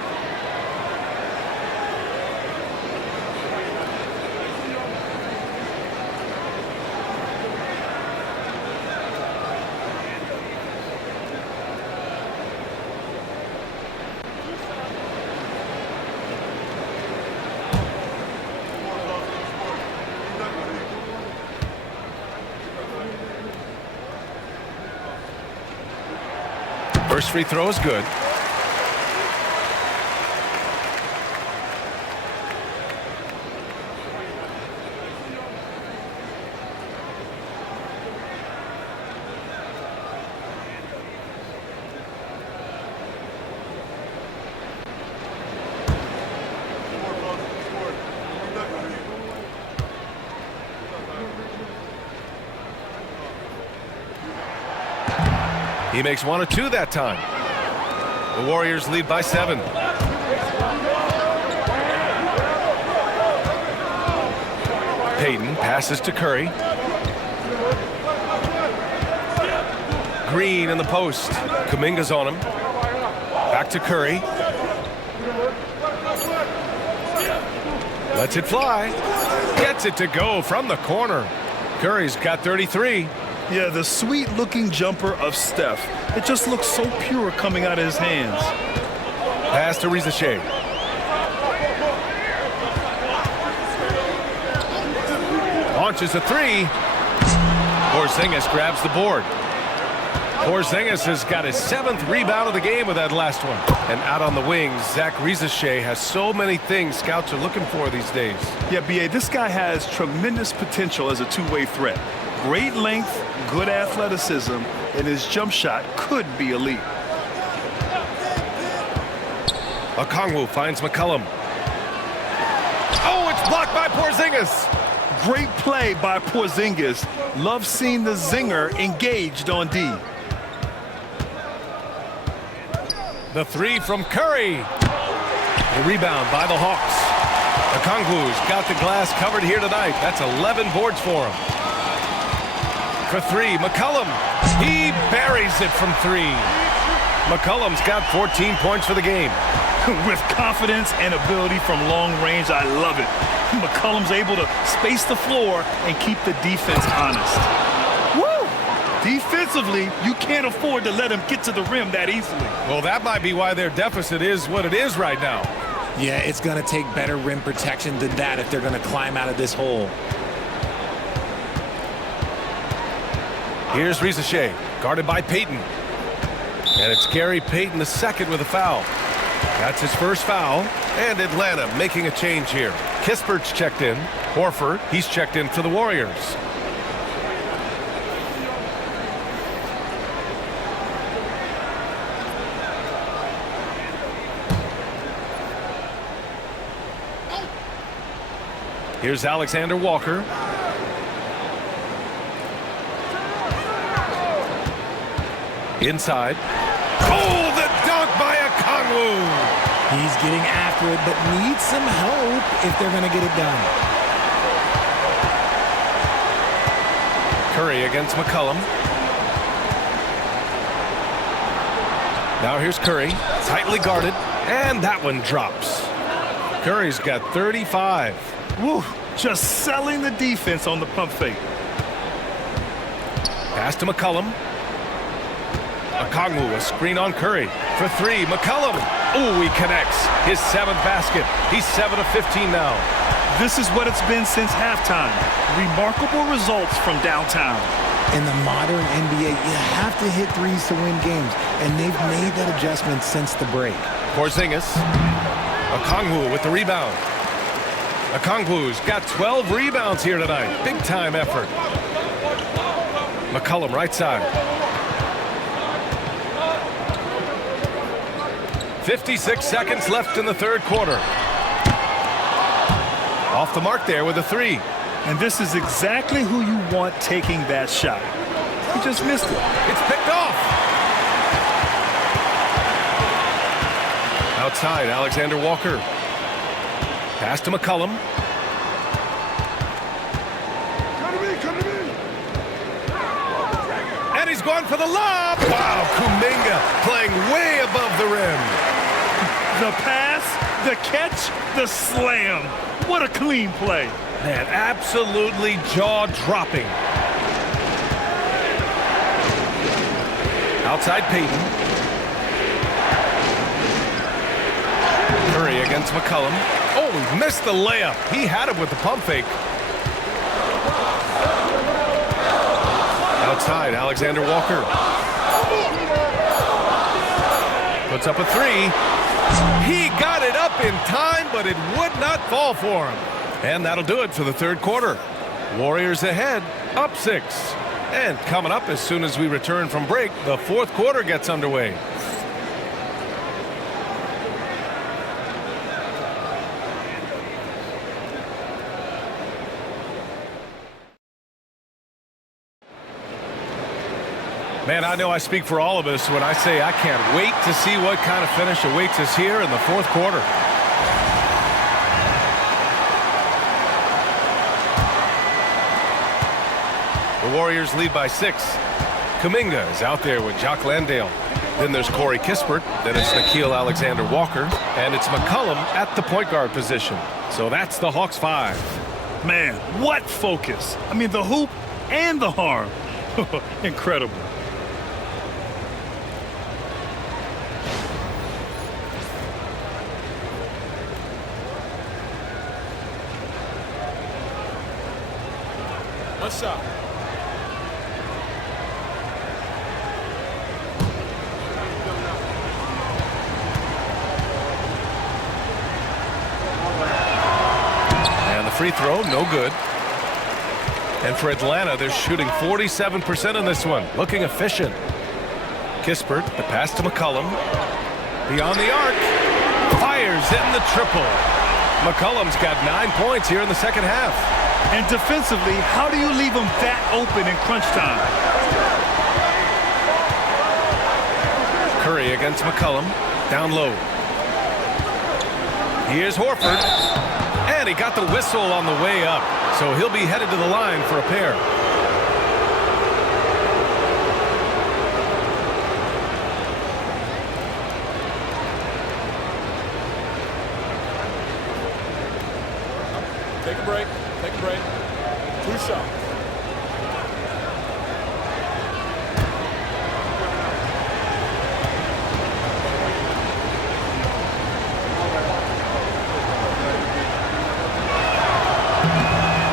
First free throw is good. He makes 1 or 2 that time. The Warriors lead by 7. Payton passes to Curry. Green in the post. Kuminga's on him. Back to Curry. Lets it fly. Gets it to go from the corner. Curry's got 33. Yeah, the sweet-looking jumper of Steph. It just looks so pure coming out of his hands. Pass to Rizachet. launches a three. Porzingis grabs the board. Porzingis has got his 7th rebound of the game with that last one. And out on the wings, Zach Rizachet has so many things scouts are looking for these days. Yeah, B.A., this guy has tremendous potential as a two-way threat. Great length, good athleticism, and his jump shot could be elite. Okongwu finds McCollum. Oh, it's blocked by Porzingis. Great play by Porzingis. Love seeing the zinger engaged on D. The three from Curry. The rebound by the Hawks. Okongwu's got the glass covered here tonight. That's 11 boards for him. For three, McCollum. He buries it from three. McCollum's got 14 points for the game. With confidence and ability from long range, I love it. McCollum's able to space the floor and keep the defense honest. Woo! Defensively, you can't afford to let him get to the rim that easily. Well, that might be why their deficit is what it is right now. Yeah, it's going to take better rim protection than that if they're going to climb out of this hole. Here's Rizachet, guarded by Payton. And it's Gary Payton II with a foul. That's his first foul. And Atlanta making a change here. Kispert's checked in. Horford, he's checked in for the Warriors. Here's Alexander Walker. Inside. Oh, the dunk by Okongwu. He's getting after it, but needs some help if they're going to get it done. Curry against McCollum. Now here's Curry, tightly guarded, and that one drops. Curry's got 35. Woo! Just selling the defense on the pump fake. Pass to McCollum. Okongwu, a screen on Curry. For three, McCollum. Ooh, he connects. His 7th basket. He's 7 of 15 now. This is what it's been since halftime. Remarkable results from downtown. In the modern NBA, you have to hit threes to win games, and they've made that adjustment since the break. Porzingis. Okongwu with the rebound. Okongwu's got 12 rebounds here tonight. Big time effort. McCollum right side. 56 seconds left in the third quarter. Off the mark there with a three. And this is exactly who you want taking that shot. He just missed it. It's picked off. Outside, Alexander Walker. Pass to McCollum. And he's going for the lob. Wow, Kuminga playing way above the rim. The pass, the catch, the slam. What a clean play. Man, absolutely jaw-dropping. Outside Payton. Curry against McCollum. Oh, he missed the layup. He had it with the pump fake. Outside, Alexander Walker. Puts up a three. He got it up in time, but it would not fall for him. And that'll do it for the third quarter. Warriors ahead, up 6. And coming up as soon as we return from break, the fourth quarter gets underway. Man, I know I speak for all of us when I say I can't wait to see what kind of finish awaits us here in the fourth quarter. The Warriors lead by 6. Kuminga is out there with Jock Landale. Then there's Corey Kispert. Then it's Nickeil Alexander-Walker. And it's McCollum at the point guard position. So that's the Hawks 5. Man, what focus. I mean, the hoop and the harm. Incredible. One shot. And the free throw, no good. And for Atlanta, they're shooting 47% on this one. Looking efficient. Kispert, the pass to McCollum. Beyond the arc. Fires in the triple. McCollum's got 9 points here in the second half. And defensively, how do you leave them that open in crunch time? Curry against McCollum. Down low. Here's Horford. And he got the whistle on the way up. So he'll be headed to the line for a pair. Take a break. Take a break. 2 shots.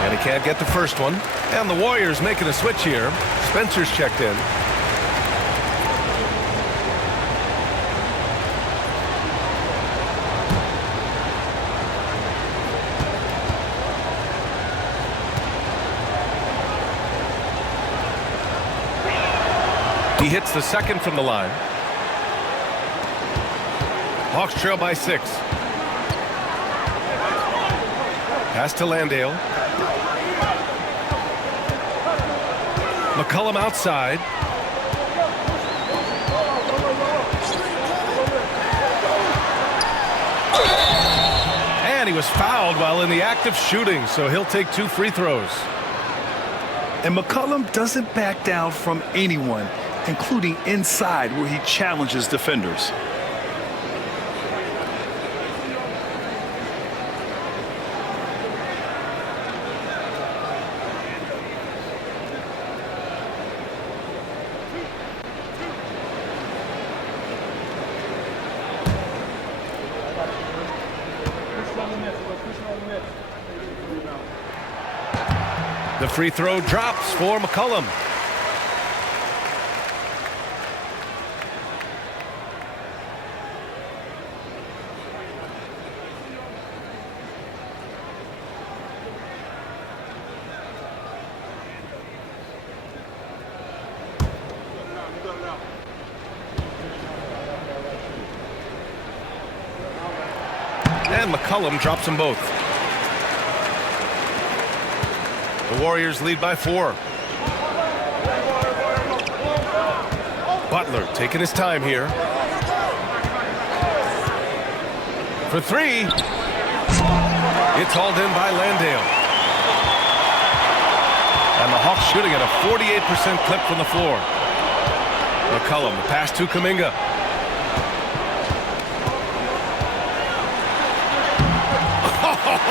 And he can't get the first one. And the Warriors making a switch here. Spencer's checked in. He hits the second from the line. Hawks trail by 6. Pass to Landale. McCollum outside. And he was fouled while in the act of shooting, so he'll take 2 free throws. And McCollum doesn't back down from anyone, including inside where he challenges defenders. The free throw drops for McCollum. And McCollum drops them both. The Warriors lead by 4. Butler taking his time here. For 3. It's hauled in by Landale. And the Hawks shooting at a 48% clip from the floor. McCollum, the pass to Kuminga.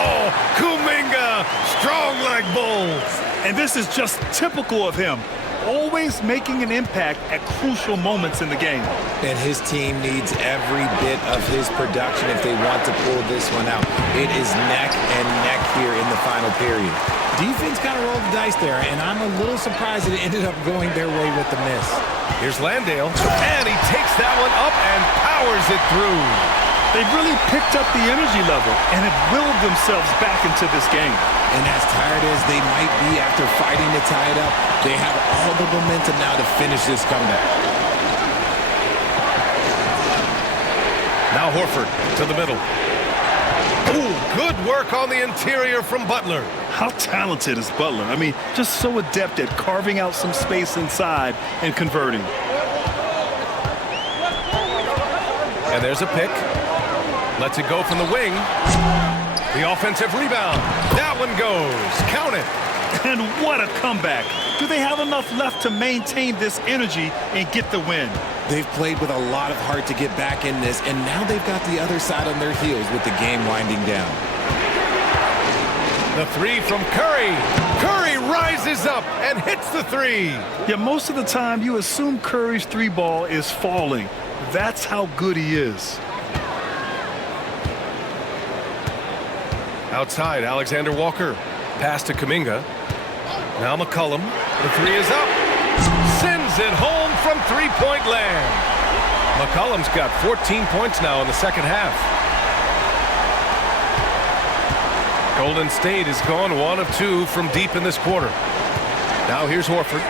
Oh, Kuminga, strong like bulls. And this is just typical of him, always making an impact at crucial moments in the game. And his team needs every bit of his production if they want to pull this one out. It is neck and neck here in the final period. Defense kind of rolled the dice there, and I'm a little surprised that it ended up going their way with the miss. Here's Landale, and he takes that one up and powers it through. They've really picked up the energy level and have willed themselves back into this game. And as tired as they might be after fighting to tie it up, they have all the momentum now to finish this comeback. Now Horford to the middle. Ooh, good work on the interior from Butler. How talented is Butler? I mean, just so adept at carving out some space inside and converting. And there's a pick. Lets it go from the wing. The offensive rebound. That one goes. Count it. And what a comeback. Do they have enough left to maintain this energy and get the win? They've played with a lot of heart to get back in this, and now they've got the other side on their heels with the game winding down. The 3 from Curry. Curry rises up and hits the 3. Yeah, most of the time you assume Curry's 3 ball is falling. That's how good he is. Outside, Alexander Walker. Pass to Kuminga. Now McCollum. The three is up. Sends it home from three-point land. McCollum's got 14 points now in the second half. Golden State has gone 1 of 2 from deep in this quarter. Now here's Horford.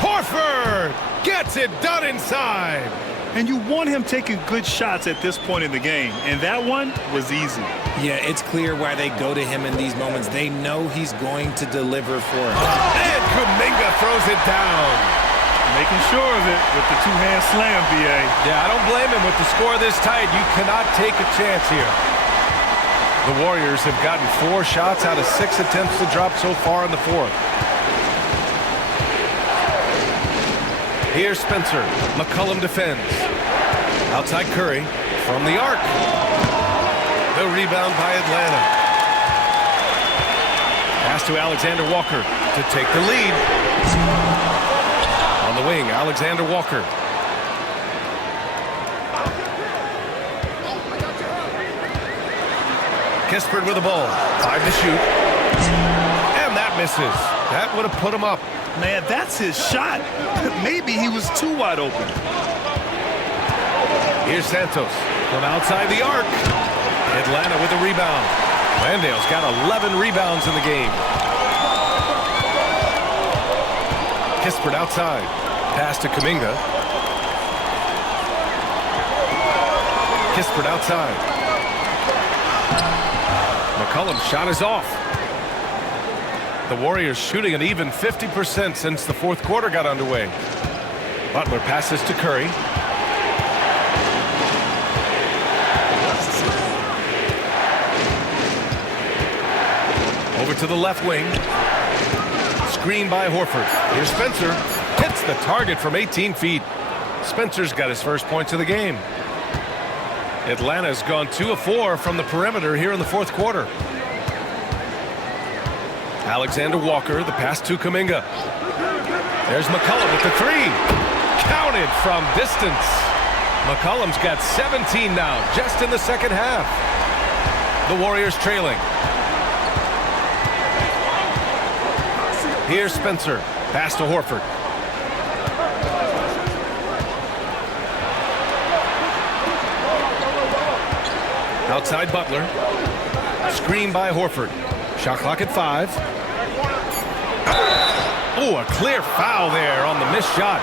Horford gets it done inside. And you want him taking good shots at this point in the game, and that one was easy. Yeah, it's clear why they go to him in these moments. They know he's going to deliver for them. And Kuminga throws it down. Making sure of it with the two-hand slam, B.A. Yeah, I don't blame him with the score this tight. You cannot take a chance here. The Warriors have gotten 4 shots out of 6 attempts to drop so far in the fourth. Here's Spencer. McCollum defends. Outside Curry from the arc. The rebound by Atlanta. Pass to Alexander Walker to take the lead. On the wing, Alexander Walker. Kispert with the ball. 5 to shoot. And that misses. That would have put him up. Man, that's his shot. Maybe he was too wide open. Here's Santos from outside the arc. Atlanta with the rebound. Landale's got 11 rebounds in the game. Kispert outside. Pass to Kuminga. Kispert outside. McCollum's shot is off. The Warriors shooting an even 50% since the fourth quarter got underway. Butler passes to Curry. Over to the left wing. Screen by Horford. Here's Spencer. Hits the target from 18 feet. Spencer's got his first points of the game. Atlanta's gone 2 of 4 from the perimeter here in the fourth quarter. Alexander Walker, the pass to Kuminga. There's McCollum with the three. Counted from distance. McCollum's got 17 now, just in the second half. The Warriors trailing. Here's Spencer. Pass to Horford. Outside Butler. Screen by Horford. Shot clock at 5. Oh, a clear foul there on the missed shot.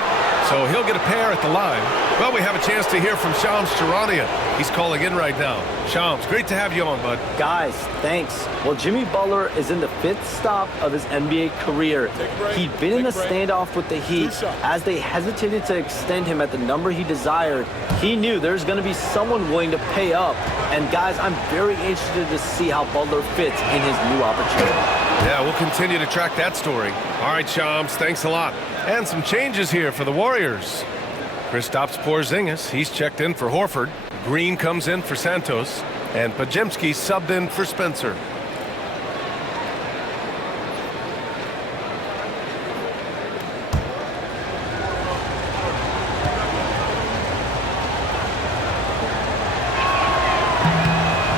So he'll get a pair at the line. Well, we have a chance to hear from Shams Charania. He's calling in right now. Shams, great to have you on, bud. Guys, thanks. Well, Jimmy Butler is in the 5th stop of his NBA career. He'd been in a standoff with the Heat. As they hesitated to extend him at the number he desired, he knew there's going to be someone willing to pay up. And guys, I'm very interested to see how Butler fits in his new opportunity. Yeah, we'll continue to track that story. All right, Shams, thanks a lot. And some changes here for the Warriors. Kristaps Porzingis, he's checked in for Horford. Green comes in for Santos. And Podziemski subbed in for Spencer.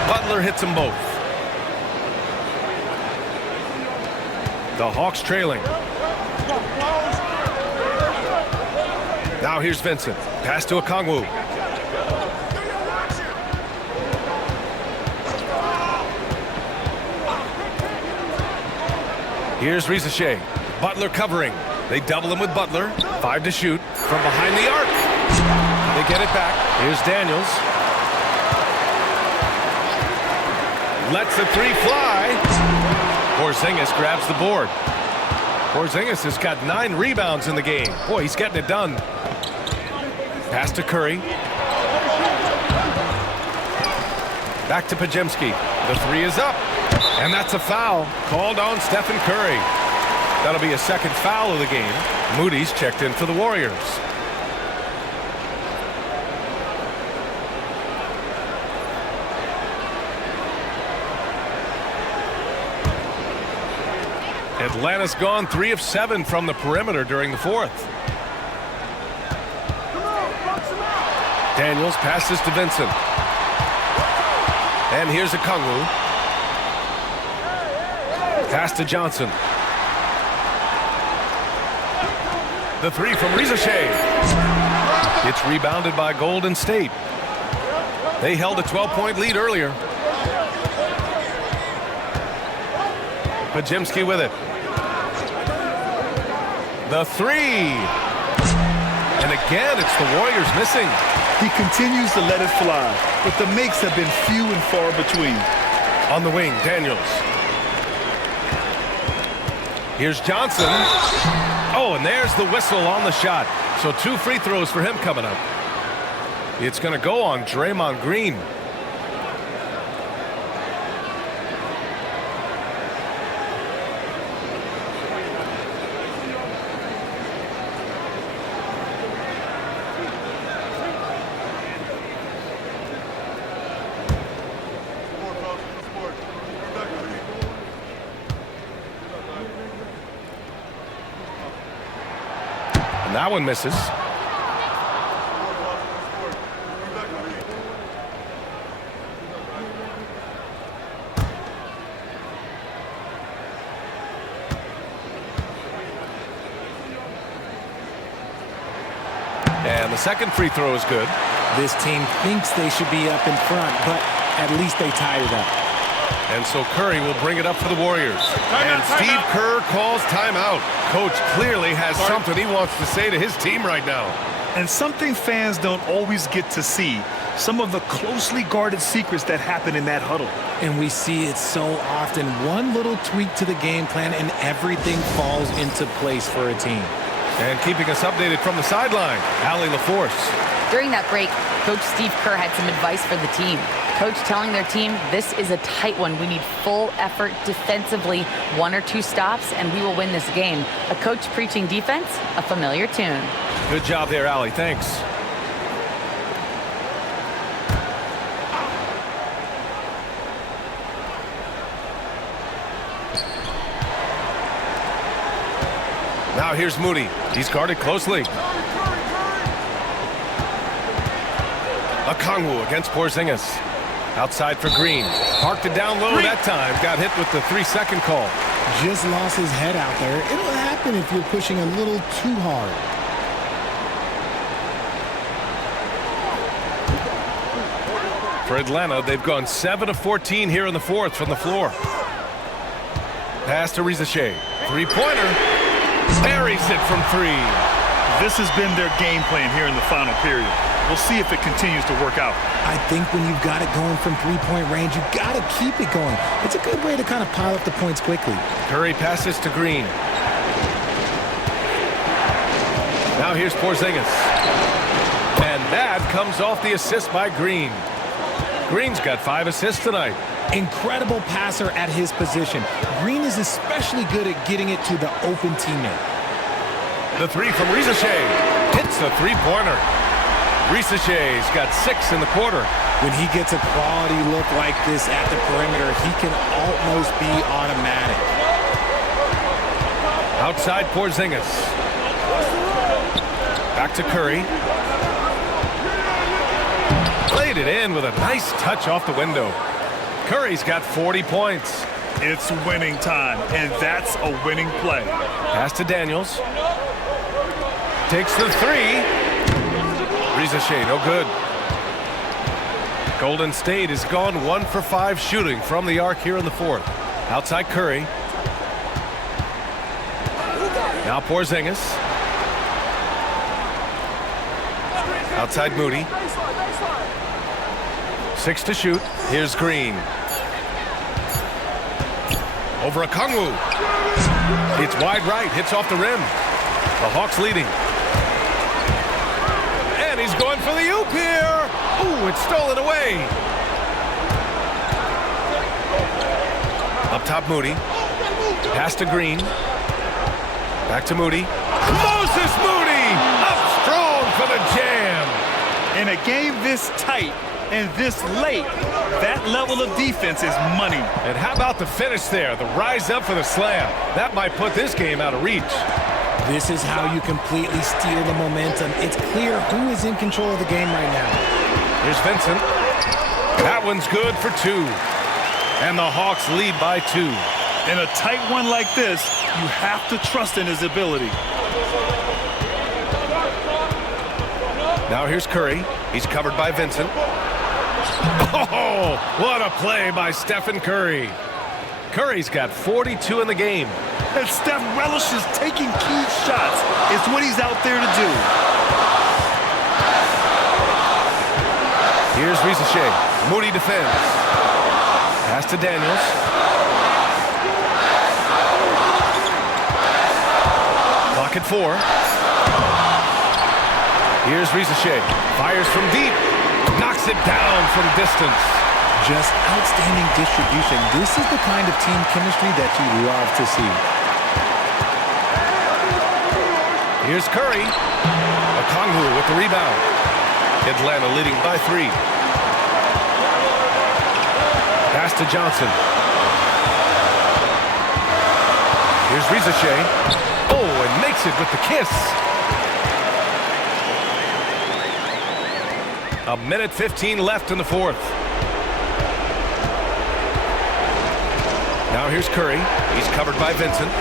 Butler hits them both. The Hawks trailing. Now here's Vincent. Pass to Okongwu. Here's Rizachet. Butler covering. They double him with Butler. 5 to shoot from behind the arc. They get it back. Here's Daniels. Lets the three fly. Porzingis grabs the board. Porzingis has got 9 rebounds in the game. Boy, he's getting it done. Pass to Curry. Back to Podziemski. The three is up. And that's a foul called on Stephen Curry. That'll be a second foul of the game. Moody's checked in for the Warriors. Atlanta's gone 3 of 7 from the perimeter during the fourth. Daniels passes to Vincent. And here's a Kungwu. Pass to Johnson. The three from Rizashay. It's rebounded by Golden State. They held a 12-point lead earlier. Pajemski with it. The three. And again, it's the Warriors missing. He continues to let it fly, but the makes have been few and far between. On the wing, Daniels. Here's Johnson. Oh, and there's the whistle on the shot. So 2 free throws for him coming up. It's going to go on Draymond Green. That one misses. And the second free throw is good. This team thinks they should be up in front, but at least they tied it up. And so Curry will bring it up for the Warriors. And Steve Kerr calls timeout. Coach clearly has something he wants to say to his team right now. And something fans don't always get to see. Some of the closely guarded secrets that happen in that huddle. And we see it so often. One little tweak to the game plan and everything falls into place for a team. And keeping us updated from the sideline, Allie LaForce. During that break, Coach Steve Kerr had some advice for the team. Coach telling their team, this is a tight one. We need full effort defensively, 1 or 2 stops, and we will win this game. A coach preaching defense, a familiar tune. Good job there, Allie. Thanks. Now here's Moody. He's guarded closely. Okongwu against Porzingis. Outside for Green. Parked it down low that time. Got hit with the 3-second call. Just lost his head out there. It'll happen if you're pushing a little too hard. For Atlanta, they've gone 7 of 14 here in the fourth from the floor. Pass to Rizashay. Three-pointer. Buries it from 3. This has been their game plan here in the final period. We'll see if it continues to work out. I think when you've got it going from 3-point range, you've got to keep it going. It's a good way to kind of pile up the points quickly. Curry passes to Green. Now here's Porzingis. And that comes off the assist by Green. Green's got 5 assists tonight. Incredible passer at his position. Green is especially good at getting it to the open teammate. The 3 from Rizashay. Hits the three-pointer. Rizashay's got 6 in the quarter. When he gets a quality look like this at the perimeter, he can almost be automatic. Outside Porzingis. Back to Curry. Played it in with a nice touch off the window. Curry's got 40 points. It's winning time, and that's a winning play. Pass to Daniels. Takes the 3. Rizashay, no good. Golden State has gone 1 for 5 shooting from the arc here in the fourth. Outside Curry. Now Porzingis. Outside Moody. 6 to shoot. Here's Green. Over Okongwu. It's wide right. Hits off the rim. The Hawks leading. And he's going for the oop here. Ooh, it's stolen away. Up top, Moody. Pass to Green. Back to Moody. Moses Moody! Up strong for the jam. In a game this tight and this late, that level of defense is money. And how about the finish there? The rise up for the slam. That might put this game out of reach. This is how you completely steal the momentum. It's clear who is in control of the game right now. Here's Vincent. That one's good for 2. And the Hawks lead by 2. In a tight one like this, you have to trust in his ability. Now here's Curry. He's covered by Vincent. Oh, what a play by Stephen Curry. Curry's got 42 in the game. And Steph relishes taking key shots. It's what he's out there to do. Here's Rizachet. Moody defends. Pass to Daniels. Clock at 4. Here's Rizachet. Fires from deep. Knocks it down from distance. Just outstanding distribution. This is the kind of team chemistry that you love to see. Here's Curry. Okongwu with the rebound. Atlanta leading by 3. Pass to Johnson. Here's Rizachet. Oh, and makes it with the kiss. A minute 15 left in the 4th. Now here's Curry. He's covered by Vincent.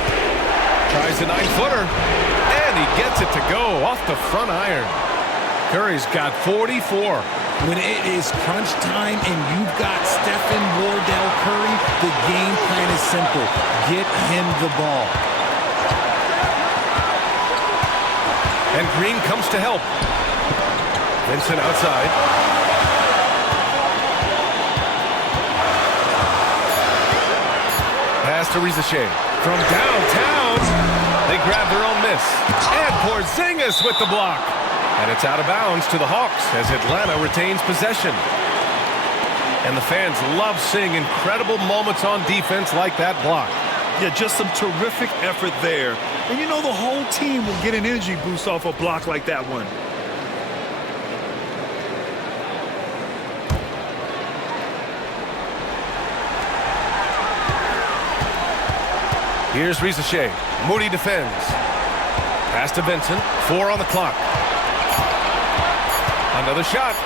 Tries the 9-footer. And he gets it to go off the front iron. Curry's got 44. When it is crunch time and you've got Stephen Wardell Curry, the game plan is simple. Get him the ball. And Green comes to help. Vincent outside. Pass to Rizachet. From downtown, they grab their own miss. And Porzingis with the block. And it's out of bounds to the Hawks as Atlanta retains possession. And the fans love seeing incredible moments on defense like that block. Yeah, just some terrific effort there. And you know the whole team will get an energy boost off a block like that one. Here's Rizachet. Moody defends. Pass to Vincent. 4 on the clock. Another shot.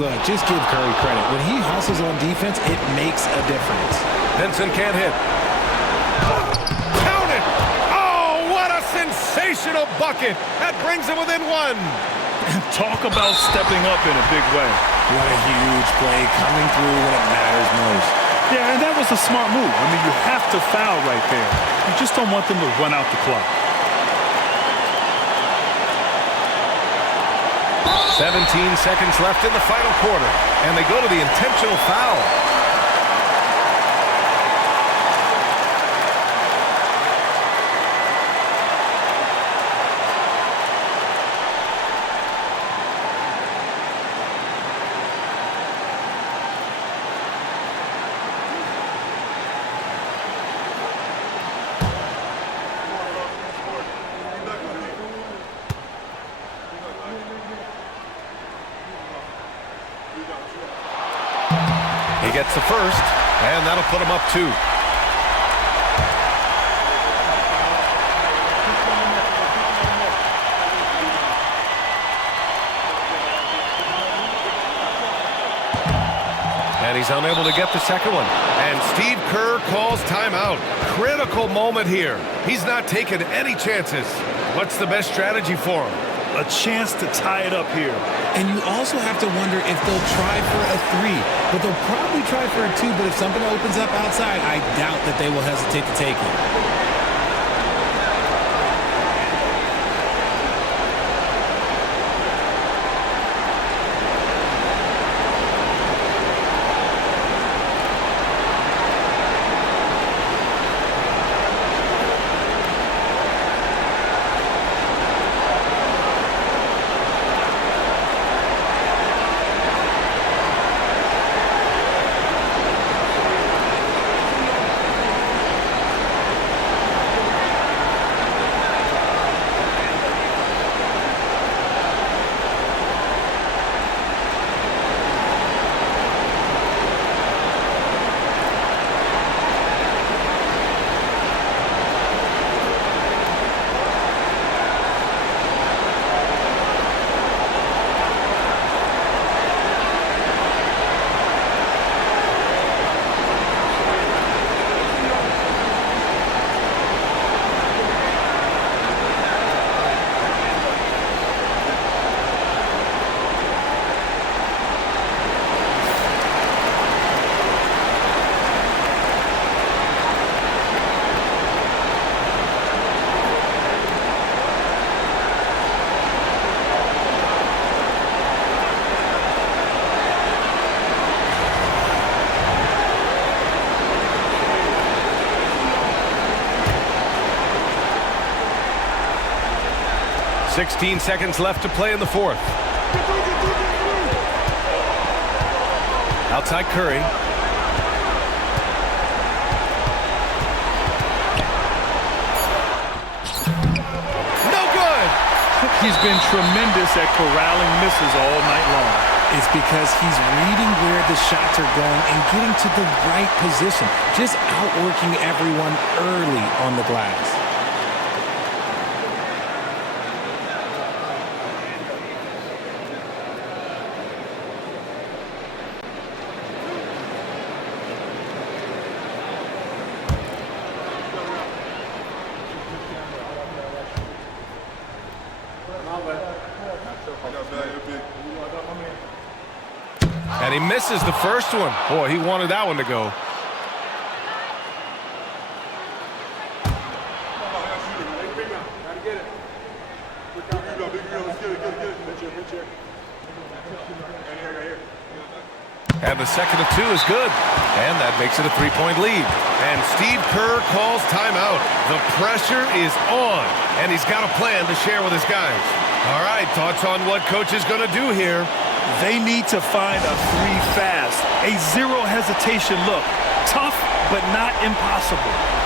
Look, just give Curry credit. When he hustles on defense, it makes a difference. Vincent can't hit. Count it! Oh, what a sensational bucket! That brings him within 1. Talk about stepping up in a big way. What a huge play coming through when it matters most. Yeah, and that was a smart move. I mean, you have to foul right there. You just don't want them to run out the clock. 17 seconds left in the final quarter, and they go to the intentional foul. He gets the first, and that'll put him up 2. And he's unable to get the second one. And Steve Kerr calls timeout. Critical moment here. He's not taking any chances. What's the best strategy for him? A chance to tie it up here. And you also have to wonder if they'll try for a 3. But they'll probably try for a 2. But if something opens up outside, I doubt that they will hesitate to take it. 16 seconds left to play in the fourth. Outside Curry. No good! He's been tremendous at corralling misses all night long. It's because he's reading where the shots are going and getting to the right position. Just outworking everyone early on the glass. And he misses the first one. Boy, he wanted that one to go. And the second of two is good. And that makes it a three-point lead. And Steve Kerr calls timeout. The pressure is on. And he's got a plan to share with his guys. All right, thoughts on what coach is going to do here? They need to find a three fast. A zero hesitation look. Tough, but not impossible.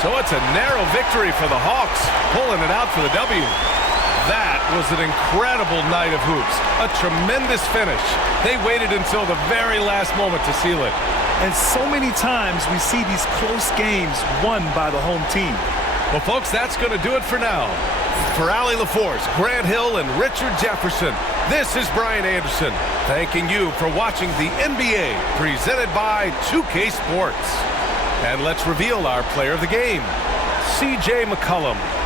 So it's a narrow victory for the Hawks, pulling it out for the W. That was an incredible night of hoops. A tremendous finish. They waited until the very last moment to seal it. And so many times we see these close games won by the home team. Well, folks, that's going to do it for now. For Allie LaForce, Grant Hill, and Richard Jefferson, this is Brian Anderson, thanking you for watching the NBA presented by 2K Sports. And let's reveal our player of the game, C.J. McCollum.